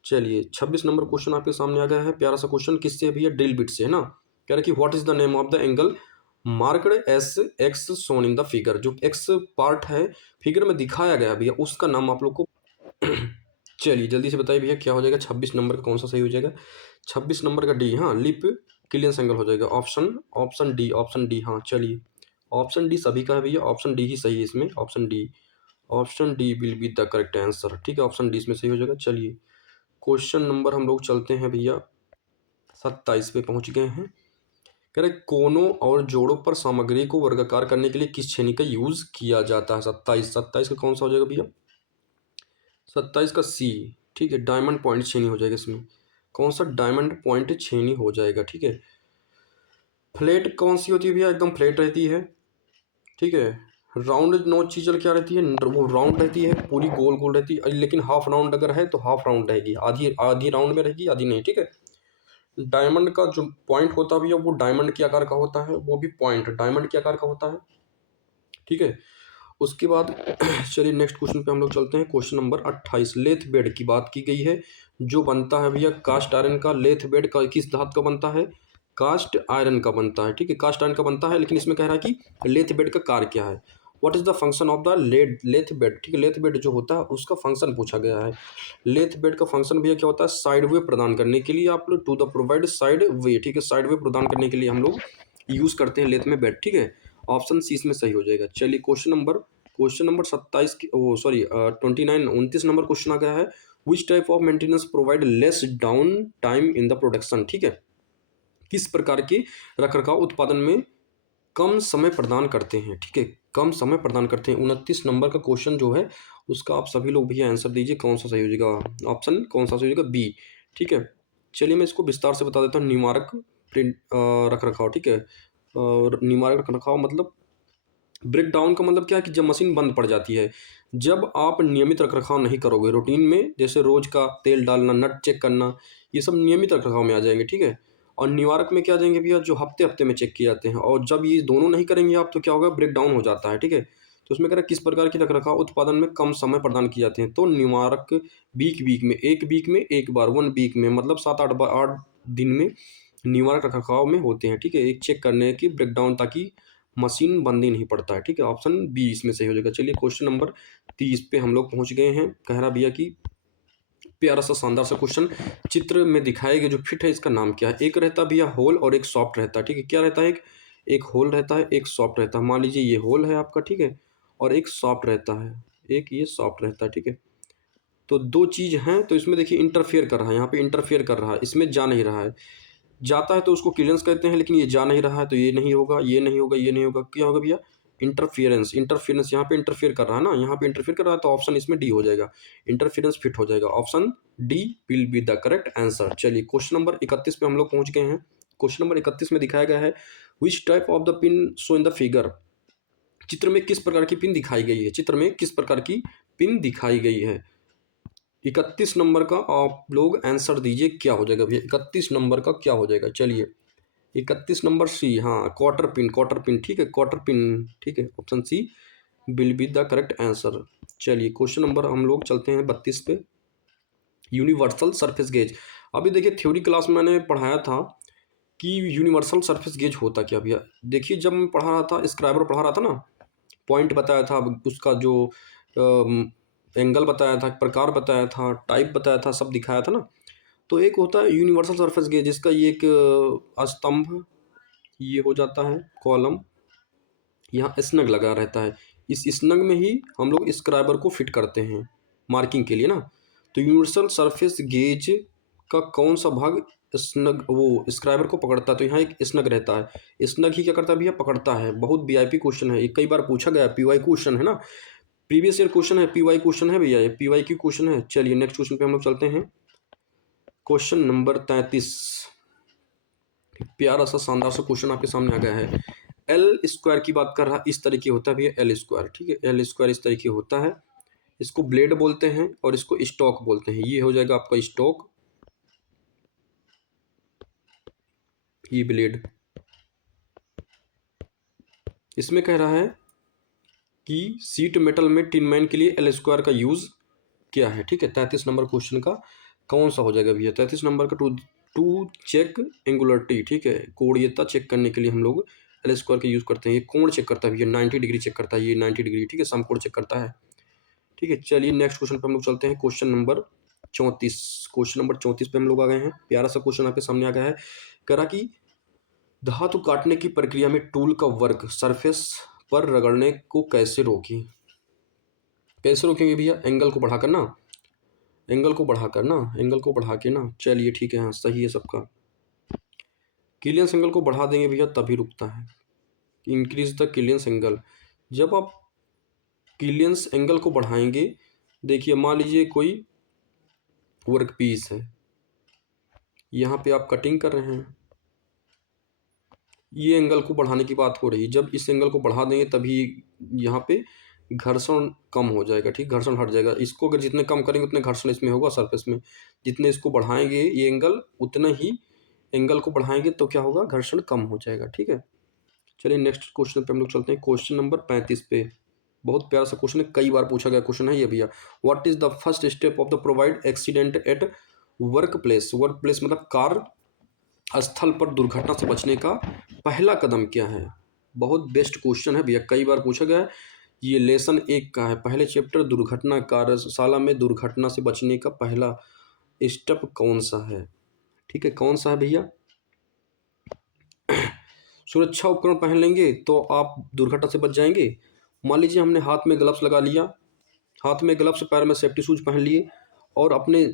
चलिए 26 नंबर क्वेश्चन आपके सामने आ गया है। प्यारा सा क्वेश्चन, किससे है भैया? ड्रिल बिट से है ना। कह रहा है कि what is the name of the angle marked as X shown in the figure. जो एक्स पार्ट है फिगर में दिखाया गया भैया, उसका नाम आप लोग को चलिए जल्दी से बताइए भैया क्या हो जाएगा? 26 नंबर का कौन सा सही हो जाएगा? 26 नंबर का डी, हाँ, लिप क्लियरेंस एंगल हो जाएगा। Option option D. हाँ चलिए, ऑप्शन डी सभी का है भैया, ऑप्शन डी ही सही है इसमें। Option D will be the correct answer. ठीक है, ऑप्शन डी इसमें सही हो जाएगा। चलिए क्वेश्चन नंबर हम लोग चलते हैं भैया 27 पे पहुंच गए हैं। कह रहे कोनों और जोड़ों पर सामग्री को वर्गाकार करने के लिए किस छेनी का यूज किया जाता है? 27 का कौन सा हो जाएगा भैया? 27 का सी। ठीक है, डायमंड पॉइंट छेनी हो जाएगा इसमें। कौन सा? डायमंड पॉइंट छेनी हो जाएगा। ठीक है, फ्लैट कौन सी होती है भैया? एकदम फ्लैट रहती है। ठीक है, राउंड नोच चीजल क्या रहती है? वो राउंड रहती है, पूरी गोल गोल रहती है, लेकिन हाफ राउंड अगर है तो हाफ राउंड रहेगी, आधी आधी राउंड में रहेगी, आधी नहीं। ठीक है, डायमंड का जो पॉइंट होता है भैया वो डायमंड के आकार का होता है, वो भी पॉइंट डायमंड के आकार का होता है। ठीक है, उसके बाद चलिए नेक्स्ट क्वेश्चन पे हम लोग चलते हैं। क्वेश्चन नंबर 28, लेथ बेड की बात की गई है। जो बनता है भैया कास्ट आयरन का। लेथ बेड का किस धातु का बनता है? कास्ट आयरन का बनता है। ठीक है, कास्ट आयरन का बनता है, लेकिन इसमें कह रहा है कि लेथ बेड का कार्य क्या है? What is the function of the lathe bed? ठीक है, लेथ बेड जो होता है उसका फंक्शन पूछा गया है। लेथ बेड का फंक्शन भैया क्या होता है? साइड वे प्रदान करने के लिए आप लोग to the provide side way. ठीक है, साइड वे प्रदान करने के लिए हम लोग यूज करते हैं लेथ में बेड। ठीक है, ऑप्शन सी इसमें सही हो जाएगा। चलिए क्वेश्चन नंबर 27 की, ओ सॉरी 29 नंबर क्वेश्चन आ गया है। Which type of maintenance provide less down time in the production? ठीक है, किस प्रकार के रखरखाव उत्पादन में कम समय प्रदान करते हैं? ठीक है, कम समय प्रदान करते हैं। 29 नंबर का क्वेश्चन जो है उसका आप सभी लोग भैया आंसर दीजिए, कौन सा सही हो जाएगा? ऑप्शन कौन सा सही हो जाएगा? बी। ठीक है, चलिए मैं इसको विस्तार से बता देता हूँ। निवारक प्रिंट रख रखाव। ठीक है, निवारक रख रखाव मतलब ब्रेक डाउन का मतलब क्या है कि जब मशीन बंद पड़ जाती है, जब आप नियमित रखरखाव नहीं करोगे रूटीन में, जैसे रोज का तेल डालना, नट चेक करना, ये सब नियमित रखरखाव में आ जाएंगे। ठीक है, और निवारक में क्या आ जाएंगे भैया? जो हफ्ते हफ्ते में चेक किए जाते हैं, और जब ये दोनों नहीं करेंगे आप तो क्या होगा? ब्रेक डाउन हो जाता है। ठीक है, तो उसमें कह रहा है किस प्रकार की रखरखाव उत्पादन में कम समय प्रदान किए जाते हैं? तो निवारक वीक में एक बार 1 वीक में मतलब 7-8 दिन में निवारक रखरखाव में होते हैं। ठीक है, एक चेक करने की ब्रेक डाउन, ताकि मशीन बंद ही नहीं पड़ता है। ठीक है, ऑप्शन बी इसमें सही हो जाएगा। चलिए क्वेश्चन नंबर 30 पे हम लोग पहुंच गए हैं। कह रहा भैया कि प्यारा सा शानदार सा क्वेश्चन, चित्र में दिखाए गए जो फिट है इसका नाम क्या है? एक रहता है भैया होल और एक सॉफ्ट रहता है। ठीक है, क्या रहता है? एक होल रहता है, एक सॉफ्ट रहता है। मान लीजिए ये होल है आपका, ठीक है, और एक सॉफ्ट रहता है, एक ये सॉफ्ट रहता है। ठीक है, तो दो चीज हैं, तो इसमें देखिए इंटरफेयर कर रहा है, यहाँ पे इंटरफेयर कर रहा है, इसमें जा नहीं रहा है। जाता है तो उसको क्लियरेंस कहते हैं, लेकिन ये जा नहीं रहा है तो ये नहीं होगा, ये नहीं होगा, ये नहीं होगा। क्या होगा भैया? इंटरफेरेंस यहाँ पे इंटरफेयर कर रहा है ना, यहाँ पे इंटरफेयर कर रहा है, तो ऑप्शन इसमें डी हो जाएगा। इंटरफेरेंस फिट हो जाएगा। Option D will be the correct answer. चलिए क्वेश्चन नंबर 31 पे हम लोग पहुंच गए हैं। क्वेश्चन नंबर 31 में दिखाया गया है which type of the pin show in the figure. चित्र में किस प्रकार की पिन दिखाई गई है? चित्र में किस प्रकार की पिन दिखाई गई है? 31 नंबर का आप लोग आंसर दीजिए, क्या हो जाएगा भैया? 31 नंबर का क्या हो जाएगा? चलिए 31 नंबर सी, हाँ, क्वार्टर पिन। ठीक है, क्वार्टर पिन। ठीक है, option C will be the correct answer. चलिए क्वेश्चन नंबर हम लोग चलते हैं 32 पे। Universal surface gauge. अभी देखिए थ्योरी क्लास में मैंने पढ़ाया था कि यूनिवर्सल सरफेस गेज होता क्या भैया। देखिए जब मैं पढ़ा रहा था, स्क्राइबर पढ़ा रहा था ना, पॉइंट बताया था, उसका जो एंगल बताया था, प्रकार बताया था, टाइप बताया था, सब दिखाया था ना। तो एक होता है यूनिवर्सल सरफेस गेज, जिसका ये एक स्तंभ ये हो जाता है, कॉलम, यहाँ स्नग लगा रहता है। इस स्नग में ही हम लोग स्क्राइबर को फिट करते हैं मार्किंग के लिए ना। तो यूनिवर्सल सरफेस गेज का कौन सा भाग स्नग वो स्क्राइबर को पकड़ता है? तो यहाँ एक स्नग रहता है, स्नग ही क्या करता है भैया? पकड़ता है। बहुत वीआईपी क्वेश्चन है, ये कई बार पूछा गया है, पीवाई क्वेश्चन है ना, प्रीवियस ईयर क्वेश्चन है, पीवाई क्वेश्चन है भैया, ये पीवाई की क्वेश्चन है। चलिए नेक्स्ट क्वेश्चन पे हम लोग चलते हैं। क्वेश्चन नंबर 33, प्यारा सा शानदार सा क्वेश्चन आपके सामने आ गया है। एल स्क्वायर की बात कर रहा, इस तरीके होता है भैया एल स्क्वायर। ठीक है, एल स्क्वायर इस तरीके होता है। इसको ब्लेड बोलते हैं और इसको स्टॉक बोलते हैं। ये हो जाएगा आपका स्टॉक, ये ब्लेड। इसमें कह रहा है कि सीट मेटल में टिन मैन के लिए एल स्क्वायर का यूज़ क्या है। ठीक है, 33 नंबर क्वेश्चन का कौन सा हो जाएगा भैया? 33 नंबर का टू चेक एंगुलरिटी। ठीक है, कोणीयता चेक करने के लिए हम लोग एल स्क्वायर का यूज़ करते हैं। ये कोण चेक करता है भैया, 90 डिग्री चेक करता है, ये 90 डिग्री। ठीक है, समकोण चेक करता है। ठीक है, चलिए नेक्स्ट क्वेश्चन पे हम लोग चलते हैं। Question number 34। क्वेश्चन नंबर 34 पे हम लोग आ गए हैं। प्यारा सा क्वेश्चन आपके सामने आ गया है। कह रहा कि धातु काटने की प्रक्रिया में टूल का वर्क सरफेस पर रगड़ने को कैसे रोकें? कैसे रोकेंगे भैया? एंगल को बढ़ाकर ना, एंगल को बढ़ाकर ना, एंगल को बढ़ा के ना। चलिए ठीक है, हाँ सही है सबका। किलियंस एंगल को बढ़ा देंगे भैया तभी रुकता है। Increase the clearance angle. जब आप किलियंस एंगल को बढ़ाएंगे, देखिए मान लीजिए कोई वर्क पीस है, यहाँ पे आप कटिंग कर रहे हैं, ये एंगल को बढ़ाने की बात हो रही है। जब इस एंगल को बढ़ा देंगे तभी यहाँ पे घर्षण कम हो जाएगा। ठीक, घर्षण हट जाएगा। इसको अगर जितने कम करेंगे उतने घर्षण इसमें होगा सरफेस में। जितने इसको बढ़ाएंगे ये एंगल, उतना ही एंगल को बढ़ाएंगे तो क्या होगा? घर्षण कम हो जाएगा। ठीक है, चलिए नेक्स्ट क्वेश्चन पे हम लोग चलते हैं। क्वेश्चन नंबर 35 पे बहुत प्यारा सा क्वेश्चन है, कई बार पूछा गया क्वेश्चन है ये भैया। What is the first step of the provide accident at work place? Work place मतलब कार्य स्थल पर दुर्घटना से बचने का पहला कदम क्या है? बहुत बेस्ट क्वेश्चन है भैया, कई बार पूछा गया है। ये लेसन 1 का है, पहले चैप्टर दुर्घटना कार्यशाला में दुर्घटना से बचने का पहला स्टेप कौन सा है? ठीक है, कौन सा है भैया? सुरक्षा उपकरण पहन लेंगे तो आप दुर्घटना से बच जाएंगे। मान लीजिए हमने हाथ में ग्लव्स लगा लिया, हाथ में ग्लव्स, पैर में सेफ्टी शूज पहन लिए और अपने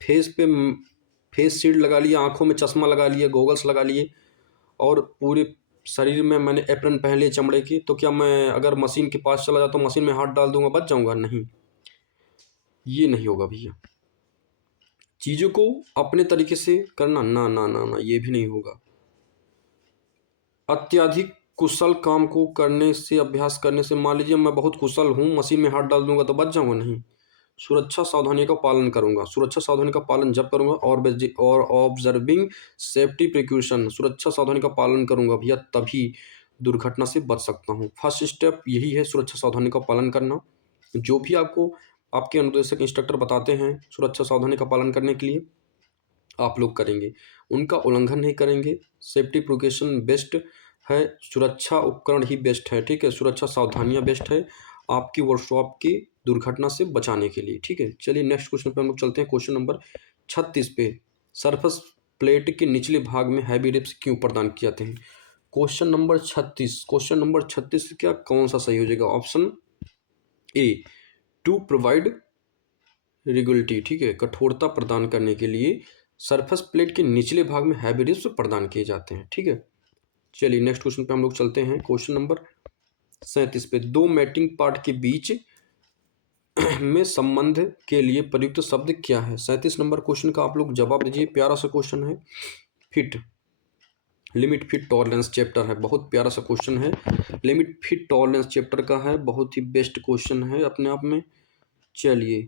फेस पे फेस शील्ड लगा लिया, आंखों में चश्मा लगा लिया, गॉगल्स लगा लिए और पूरे शरीर में मैंने एप्रन पहन लिए चमड़े की, तो क्या मैं अगर मशीन के पास चला जाता हूँ, मशीन में हाथ डाल दूंगा, बच जाऊंगा? नहीं, ये नहीं होगा भैया। चीज़ों को अपने तरीके से करना, ना ना ना ना, ये भी नहीं होगा। अत्यधिक कुशल काम को करने से, अभ्यास करने से, मान लीजिए मैं बहुत कुशल हूँ, मशीन में हाथ डाल दूंगा तो बच जाऊंगा? नहीं, सुरक्षा सावधानी का पालन करूंगा। सुरक्षा सावधानी का पालन जब करूंगा और ऑब्जर्विंग सेफ्टी प्रिकॉशन, सुरक्षा सावधानी का पालन करूंगा भैया, तभी दुर्घटना से बच सकता हूँ। फर्स्ट स्टेप यही है, सुरक्षा सावधानी का पालन करना। जो भी आपको आपके अनुदेशक इंस्ट्रक्टर बताते हैं सुरक्षा सावधानी का पालन करने के लिए, आप लोग करेंगे, उनका उल्लंघन नहीं करेंगे। सेफ्टी प्रिकॉशन बेस्ट है, सुरक्षा उपकरण ही बेस्ट है। ठीक है, सुरक्षा सावधानियां बेस्ट है आपकी वर्कशॉप की दुर्घटना से बचाने के लिए। ठीक है, चलिए नेक्स्ट क्वेश्चन पे हम लोग चलते हैं। क्वेश्चन नंबर 36 पे, सरफेस प्लेट के निचले भाग में हैवी रिब्स क्यों प्रदान किए जाते हैं? क्वेश्चन नंबर 36, क्वेश्चन नंबर 36 क्या कौन सा सही हो जाएगा? Option A, to provide rigidity. ठीक है, कठोरता प्रदान करने के लिए सरफेस प्लेट के निचले भाग में हैवी रिब्स प्रदान किए जाते हैं। ठीक है, चलिए नेक्स्ट क्वेश्चन पे हम लोग चलते हैं। क्वेश्चन नंबर 37 पे, दो मैटिंग पार्ट के बीच में संबंध के लिए प्रयुक्त शब्द क्या है? 37 नंबर क्वेश्चन का आप लोग जवाब दीजिए। प्यारा सा क्वेश्चन है, fit, limit fit tolerance chapter है, बहुत प्यारा सा क्वेश्चन है। लिमिट फिट टॉलरेंस चैप्टर का है, बहुत ही बेस्ट क्वेश्चन है अपने आप में। चलिए,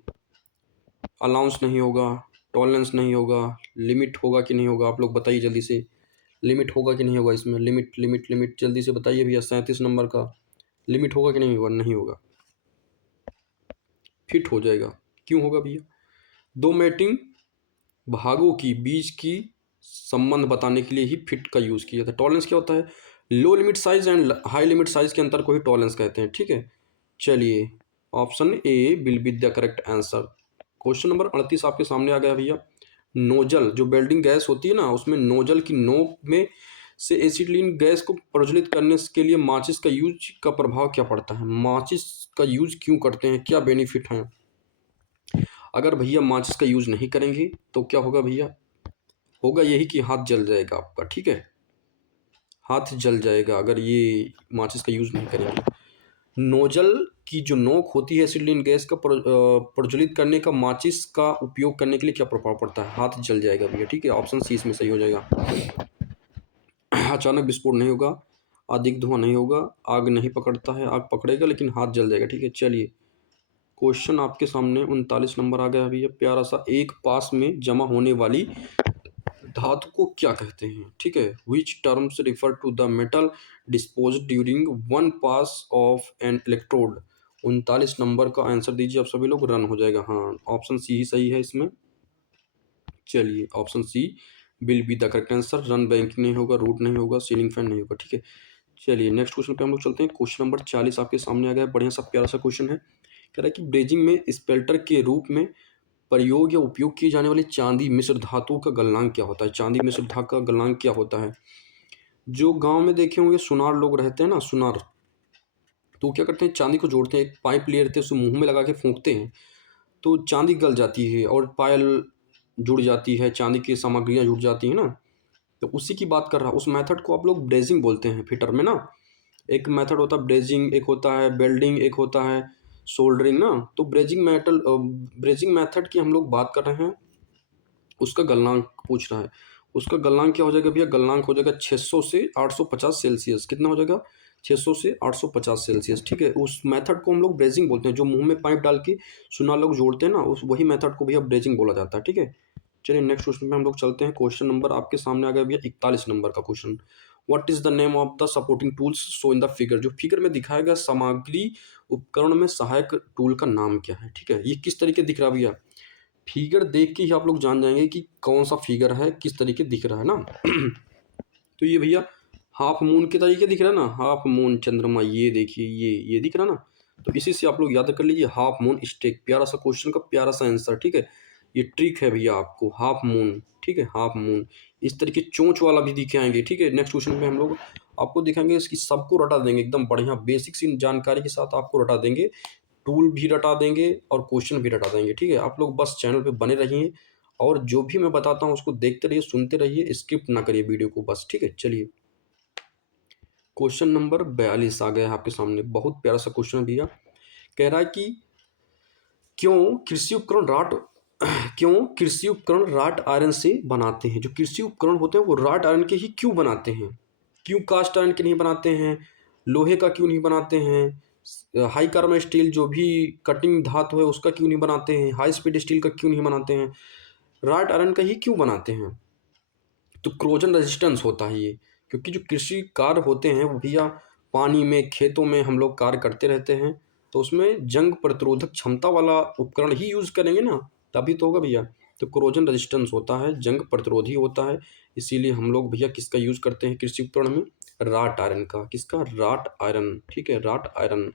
अलाउंस नहीं होगा, टॉलरेंस नहीं होगा, लिमिट होगा कि नहीं होगा? आप लोग बताइए जल्दी से, लिमिट होगा कि नहीं होगा इसमें? लिमिट लिमिट लिमिट जल्दी से बताइए भैया। 37 नंबर का लिमिट होगा कि नहीं होगा? नहीं होगा, फिट हो जाएगा। क्यों होगा भैया? दो मैटिंग भागों की बीच की संबंध बताने के लिए ही फिट का यूज़ किया था। टॉलरेंस क्या होता है? Low limit size and high limit size के अंतर को ही टॉलरेंस कहते हैं। ठीक है, चलिए option A will be the correct answer. Question number 38 आपके सामने आ गया भैया। नोजल, जो वेल्डिंग गैस होती है ना, उसमें नोजल की नोक में से एसिटिलीन गैस को प्रज्वलित करने के लिए माचिस का यूज का प्रभाव क्या पड़ता है? माचिस का यूज क्यों करते हैं, क्या बेनिफिट हैं? अगर भैया माचिस का यूज नहीं करेंगे तो क्या होगा भैया? होगा यही कि हाथ जल जाएगा आपका। ठीक है, हाथ जल जाएगा अगर ये माचिस का यूज नहीं करेंगे। नोजल की जो नोक होती है एसिटिलीन गैस का प्रज्वलित करने का, माचिस का उपयोग करने के लिए क्या प्रभाव पड़ता है? हाथ जल जाएगा भैया। ठीक है, ऑप्शन सी इसमें सही हो जाएगा। अचानक विस्फोट नहीं होगा, अधिक धुआं नहीं होगा, आग नहीं पकड़ता है, आग पकड़ेगा लेकिन हाथ जल जाएगा। ठीक है, चलिए क्वेश्चन आपके सामने 39 नंबर आ गया भैया। प्यारा सा, एक पास में जमा होने वाली धातु को क्या कहते हैं, ठीक है। Which terms refer to the metal deposited during one pass of an electrode. 39 number का आंसर दीजिए आप सभी लोग, रन हो जाएगा। हाँ, ऑप्शन सी ही सही है इसमें। चलिए, option C will be the correct answer. Run banking नहीं होगा, रूट नहीं होगा, सीलिंग फैन नहीं होगा, ठीक है। चलिए नेक्स्ट क्वेश्चन पे हम लोग चलते हैं। क्वेश्चन नंबर 40 आपके सामने आ गया है, बढ़िया सा प्यारा सा क्वेश्चन है। कह रहा है कि ब्रेजिंग में स्पेल्टर के रूप में प्रयोग या उपयोग की जाने वाली चांदी मिश्र धातु का गलनांक क्या होता है। चांदी मिश्र धातु का गलनांक क्या होता है। जो गांव में देखे होंगे सुनार लोग रहते हैं ना, सुनार, तो क्या करते हैं, चांदी को जोड़ते हैं, एक पाइप ले रहते हैं, उसे मुंह में लगा के फूंकते हैं तो चांदी गल जाती है और पायल जुड़ जाती है, चांदी की सामग्रियां जुड़ जाती हैं ना। तो उसी की बात कर रहा, उस मेथड को आप लोग ब्रेजिंग बोलते हैं फिटर में ना। एक मेथड होता है ब्रेजिंग, एक होता है बेल्डिंग, एक होता है सोल्डरिंग ना। तो ब्रेजिंग मेथड की हम लोग बात कर रहे हैं, उसका गलनांक पूछ रहा है। उसका गलनांक क्या हो जाएगा भैया, गलनांक हो जाएगा 600 से 850 सेल्सियस। कितना हो जाएगा, 600 से 850 सेल्सियस, ठीक है। उस मेथड को हम लोग ब्रेजिंग बोलते हैं, जो मुंह में पाइप डाल के सुना लोग जोड़ते हैं ना, उस वही मेथड को भैया ब्रेजिंग बोला जाता है, ठीक है। चलिए नेक्स्ट क्वेश्चन पे हम लोग चलते हैं। क्वेश्चन नंबर आपके सामने आ गया भैया 41 नंबर का question. What is the name of the supporting tools show in the figure. जो फिगर में दिखाया गया सामग्री उपकरण में सहायक टूल का नाम क्या है, ठीक है। ये किस तरीके दिख रहा है भैया, फिगर देख के ही आप लोग जान जाएंगे कि कौन सा फिगर है, किस तरीके दिख रहा है ना। तो ये भैया हाफ मून के तरीके दिख रहा है ना, हाफ मून चंद्रमा, ये देखिए ये दिख रहा है ना। तो इसी से आप लोग याद कर लीजिए, हाफ मून स्टेक। प्यारा सा क्वेश्चन का प्यारा सा आंसर, ठीक है। ये ट्रिक है भैया आपको, हाफ मून, ठीक है, हाफ मून। इस तरीके चोंच वाला भी दिखे आएंगे, ठीक है। नेक्स्ट क्वेश्चन में हम लोग आपको दिखाएंगे, इसकी सबको रटा देंगे एकदम बढ़िया बेसिक सी जानकारी के साथ आपको रटा देंगे। टूल भी रटा देंगे और क्वेश्चन भी रटा देंगे, ठीक है। आप लोग बस चैनल पे बने रहिए और जो भी मैं बताता हूँ उसको देखते रहिए, सुनते रहिए, स्किप ना करिए वीडियो को बस, ठीक है। चलिए क्वेश्चन नंबर 42 आ गया है आपके सामने, बहुत प्यारा सा क्वेश्चन है भैया। कह रहा है कि क्यों कृषि उपकरण राट क्यों कृषि उपकरण राट आयरन से बनाते हैं। जो कृषि उपकरण होते हैं वो राट आयरन के ही क्यों बनाते हैं, क्यों कास्ट आयरन के नहीं बनाते हैं, लोहे का क्यों नहीं बनाते हैं, हाई कार्बन स्टील जो भी कटिंग धातु है उसका क्यों नहीं बनाते हैं, हाई स्पीड स्टील का क्यों नहीं बनाते हैं, राट आयरन का ही क्यों बनाते हैं। तो क्रोजन रेजिस्टेंस होता है ये, क्योंकि जो कृषि कार्य होते हैं वो भैया पानी में, खेतों में हम लोग कार्य करते रहते हैं, तो उसमें जंग प्रतिरोधक क्षमता वाला उपकरण ही यूज करेंगे ना, तभी तो होगा भैया। तो क्रोजन रेजिस्टेंस होता है, जंग प्रतिरोधी होता है, इसीलिए हम लोग भैया किसका यूज करते हैं कृषि उपकरण में, राट आयरन का। किसका, राट आयरन, ठीक है, राट आयरन।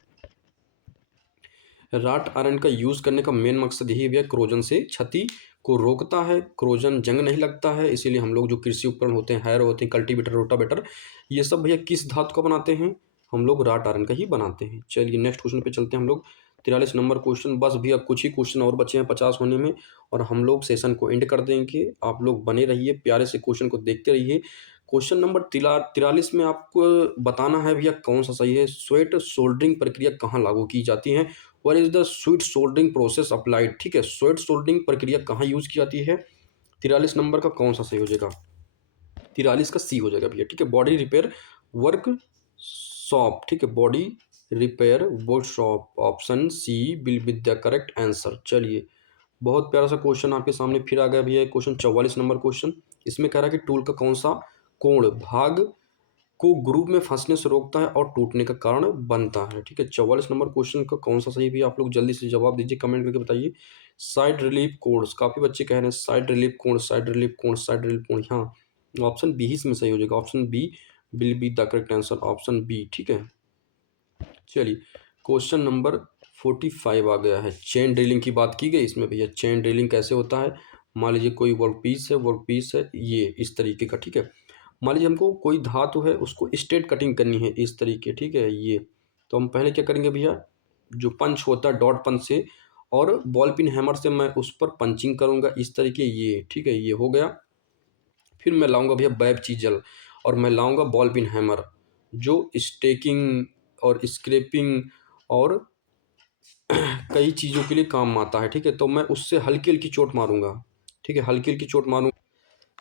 राट आयरन का यूज करने का मेन मकसद यही है, क्रोजन से क्षति को रोकता है, क्रोजन जंग नहीं लगता है, इसीलिए हम लोग जो कृषि उपकरण होते हैं, हैरो होते हैं, कल्टीवेटर, रोटावेटर, ये सब भैया किस धातु का बनाते हैं, हम लोग राट आयरन का ही बनाते हैं। चलिए नेक्स्ट क्वेश्चन पे चलते हैं हम लोग। 43 नंबर क्वेश्चन, बस भैया कुछ ही क्वेश्चन और बचे हैं 50 होने में और हम लोग सेशन को एंड कर देंगे। आप लोग बने रहिए, प्यारे से क्वेश्चन को देखते रहिए। क्वेश्चन नंबर 43 में आपको बताना है भैया कौन सा सही है। स्वेट सोल्डरिंग प्रक्रिया कहाँ लागू की जाती है, what is the sweat soldering process applied, ठीक है। स्वेट सोल्डरिंग प्रक्रिया कहाँ यूज की जाती है। 43 नंबर का कौन सा सही हो जाएगा, 43 का सी हो जाएगा भैया, ठीक है। बॉडी रिपेयर वर्क शॉप, ठीक है, body repair workshop, option C will be the correct answer. चलिए बहुत प्यारा सा क्वेश्चन आपके सामने फिर आ गया भैया, क्वेश्चन 44 नंबर क्वेश्चन। इसमें कह रहा है कि टूल का कौन सा कोण भाग को ग्रुप में फंसने से रोकता है और टूटने का कारण बनता है, ठीक है। 44 नंबर क्वेश्चन का कौन सा सही भी, आप लोग जल्दी से जवाब दीजिए, कमेंट करके बताइए। साइड रिलीफ कोड्स, काफी बच्चे कह रहे हैं साइड रिलीफ कोण, साइड रिलीफ कोण, साइड रिलीफ कोण, हाँ ऑप्शन बी ही इसमें सही हो जाएगा, option B will be the correct answer, option B, ठीक है। चलिए क्वेश्चन नंबर 45 आ गया है। चेन ड्रिलिंग की बात की गई इसमें भैया, चेन ड्रिलिंग कैसे होता है। मान लीजिए कोई वर्क पीस है ये इस तरीके का, ठीक है। मान लीजिए हमको कोई धातु है उसको स्ट्रेट कटिंग करनी है इस तरीके, ठीक है ये। तो हम पहले क्या करेंगे भैया, जो पंच होता है डॉट पंच से और बॉल पिन हैमर से मैं उस पर पंचिंग करूंगा इस तरीके, ये ठीक है, ये हो गया। फिर मैं लाऊंगा भैया वेब चीजल और मैं लाऊंगा बॉल पिन हैमर, जो स्टेकिंग और स्क्रैपिंग और कई चीज़ों के लिए काम आता है, ठीक है। तो मैं उससे हल्की हल्की चोट मारूंगा, ठीक है, हल्की हल्की चोट मारूंगा।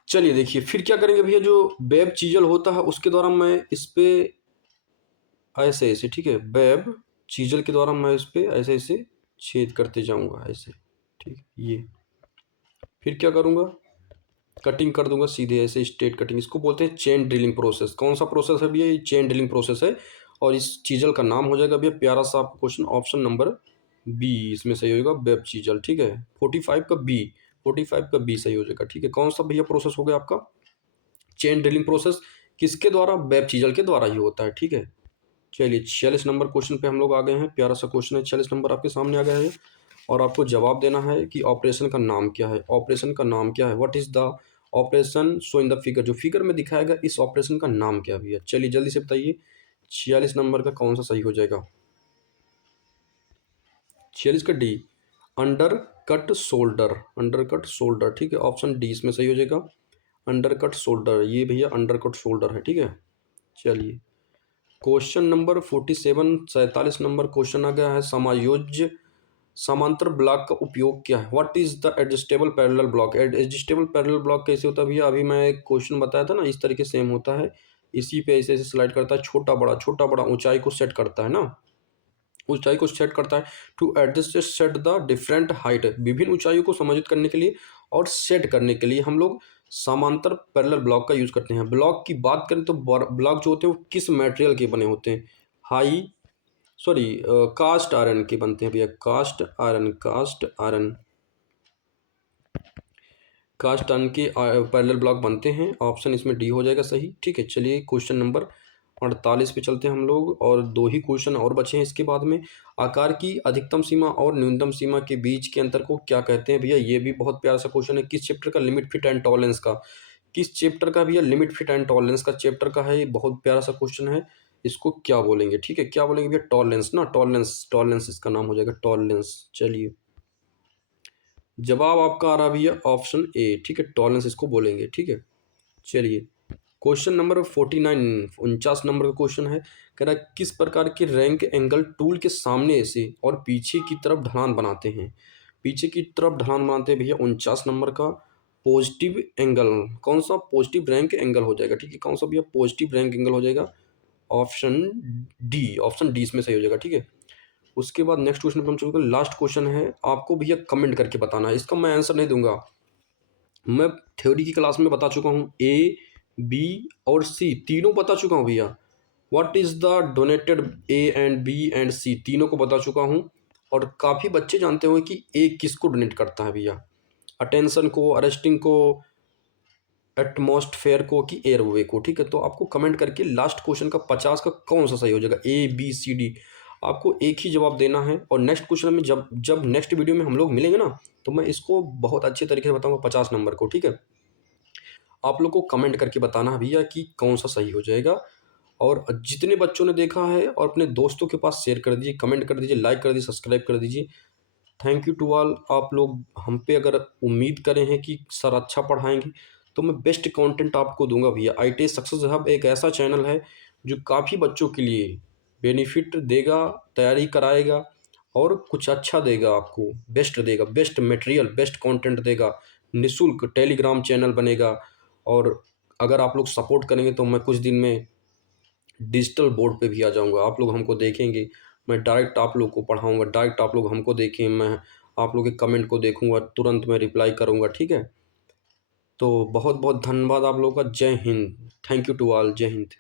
चलिए देखिए फिर क्या करेंगे भैया, जो वेब चीजल होता है उसके द्वारा मैं इस पे ऐसे ऐसे, ठीक है, वेब चीजल के द्वारा मैं इस पे ऐसे ऐसे छेद करते जाऊंगा ऐसे, ठीक है ये। फिर क्या करूंगा, कटिंग कर दूंगा सीधे ऐसे स्ट्रेट कटिंग, इसको बोलते हैं चेन ड्रिलिंग प्रोसेस। कौन सा प्रोसेस है भैया? ये चेन ड्रिलिंग प्रोसेस है। और इस चीजल का नाम हो जाएगा भैया प्यारा सा आपका क्वेश्चन, ऑप्शन नंबर बी इसमें सही होगा, वेब चीजल। ठीक है, 45 का बी, 45 का बी सही हो जाएगा। ठीक है, कौन सा भैया प्रोसेस हो गया आपका? Chain drilling process. किसके द्वारा? वेब चीजल के द्वारा ही होता है। ठीक है, चलिए 46 नंबर क्वेश्चन पे हम लोग आ गए हैं। प्यारा सा क्वेश्चन है, 46 नंबर आपके सामने आ गया है और आपको जवाब देना है कि ऑपरेशन का नाम क्या है। ऑपरेशन का नाम क्या है? What is the operation show in the figure? जो फिगर में दिखाएगा इस ऑपरेशन का नाम क्या है भैया? चलिए जल्दी से बताइए 46 नंबर का कौन सा सही हो जाएगा? 46 का D, under cut shoulder, under cut shoulder. ठीक है, ऑप्शन डी इसमें सही हो जाएगा, अंडर कट शोल्डर। ये भैया अंडर कट शोल्डर है। ठीक है, चलिए क्वेश्चन नंबर 47, 47 नंबर क्वेश्चन आ गया है, समायोज्य समांतर ब्लॉक का उपयोग क्या है? What is the adjustable parallel block? Adjustable parallel block कैसे होता है भैया? अभी मैं एक क्वेश्चन बताया था ना, इस तरीके सेम होता है। इसी पे ऐसे ऐसे स्लाइड करता है, छोटा बड़ा ऊंचाई को सेट करता है ना, ऊंचाई को सेट करता है। To adjust set the different height, विभिन्न ऊंचाइयों को समायोजित करने के लिए और सेट करने के लिए हम लोग समांतर पैरेलल ब्लॉक का यूज करते हैं। ब्लॉक की बात करें तो ब्लॉक जो होते हैं वो किस मटेरियल के बने होते हैं? हाई सॉरी कास्ट आयरन के बनते हैं भैया, cast iron, cast iron, cast iron के पैरेलल ब्लॉक बनते हैं। ऑप्शन इसमें डी हो जाएगा सही। ठीक है, चलिए क्वेश्चन नंबर 48 पे चलते हैं हम लोग, और दो ही क्वेश्चन और बचे हैं इसके बाद में। आकार की अधिकतम सीमा और न्यूनतम सीमा के बीच के अंतर को क्या कहते हैं भैया? ये भी बहुत प्यारा सा क्वेश्चन है। किस चैप्टर का? लिमिट फिट एंड टॉलरेंस का। किस चैप्टर का भैया? लिमिट फिट एंड टॉलरेंस का चैप्टर का है। ये बहुत प्यारा सा क्वेश्चन है। इसको क्या बोलेंगे? ठीक है, क्या बोलेंगे भैया? टॉलरेंस ना, टॉलरेंस, टॉलरेंस इसका नाम हो जाएगा, टॉलरेंस। चलिए जवाब आपका आ रहा भैया ऑप्शन ए। ठीक है, टॉलरेंस इसको बोलेंगे। ठीक है, चलिए क्वेश्चन नंबर 49, 49 नंबर का क्वेश्चन है। कह रहा है किस प्रकार के रैंक एंगल टूल के सामने से और पीछे की तरफ ढलान बनाते हैं? पीछे की तरफ ढलान बनाते हैं भैया 49 नंबर का पॉजिटिव एंगल। कौन सा? पॉजिटिव रैंक एंगल हो जाएगा। ठीक है, कौन सा भैया? पॉजिटिव रैंक एंगल हो जाएगा, ऑप्शन डी, ऑप्शन डी इसमें सही हो जाएगा। ठीक है, उसके बाद नेक्स्ट क्वेश्चन पे हम चलते हैं। लास्ट क्वेश्चन है, आपको भैया कमेंट करके बताना है, इसका मैं आंसर नहीं दूंगा। मैं थ्योरी की क्लास में बता चुका हूँ, ए बी और सी तीनों बता चुका हूँ भैया। What is the denoted A and B and C, तीनों को बता चुका हूँ। और काफ़ी बच्चे जानते होंगे कि ए किसको डोनेट करता है भैया, अटेंशन को, अरेस्टिंग को, एटमॉस्फेयर को, कि एयरवे को। ठीक है, तो आपको कमेंट करके लास्ट क्वेश्चन का 50 का कौन सा सही हो जाएगा, ए बी सी डी, आपको एक ही जवाब देना है। और नेक्स्ट क्वेश्चन में जब जब नेक्स्ट वीडियो में हम लोग मिलेंगे ना, तो मैं इसको बहुत अच्छे तरीके से बताऊंगा 50 नंबर को। ठीक है, आप लोग को कमेंट करके बताना है भैया कि कौन सा सही हो जाएगा। और जितने बच्चों ने देखा है और अपने दोस्तों के पास शेयर कर दीजिए, कमेंट कर दीजिए, लाइक कर दीजिए, सब्सक्राइब कर दीजिए। Thank you to all. आप लोग हम पे अगर उम्मीद करें हैं कि सर अच्छा पढ़ाएंगे, तो मैं बेस्ट कंटेंट आपको दूंगा भैया। आईटीआई सक्सेस हब एक ऐसा चैनल है जो काफ़ी बच्चों के लिए बेनिफिट देगा, तैयारी कराएगा और कुछ अच्छा देगा आपको, बेस्ट देगा, बेस्ट मटेरियल, बेस्ट कंटेंट देगा। निःशुल्क टेलीग्राम चैनल बनेगा। और अगर आप लोग सपोर्ट करेंगे तो मैं कुछ दिन में डिजिटल बोर्ड पे भी आ जाऊंगा, आप लोग हमको देखेंगे, मैं डायरेक्ट आप लोग को पढ़ाऊंगा, डायरेक्ट आप लोग हमको देखें, मैं आप लोग के कमेंट को देखूंगा, तुरंत मैं रिप्लाई करूंगा। ठीक है, तो बहुत बहुत धन्यवाद आप लोगों का। जय Hind, thank you to all, जय हिंद।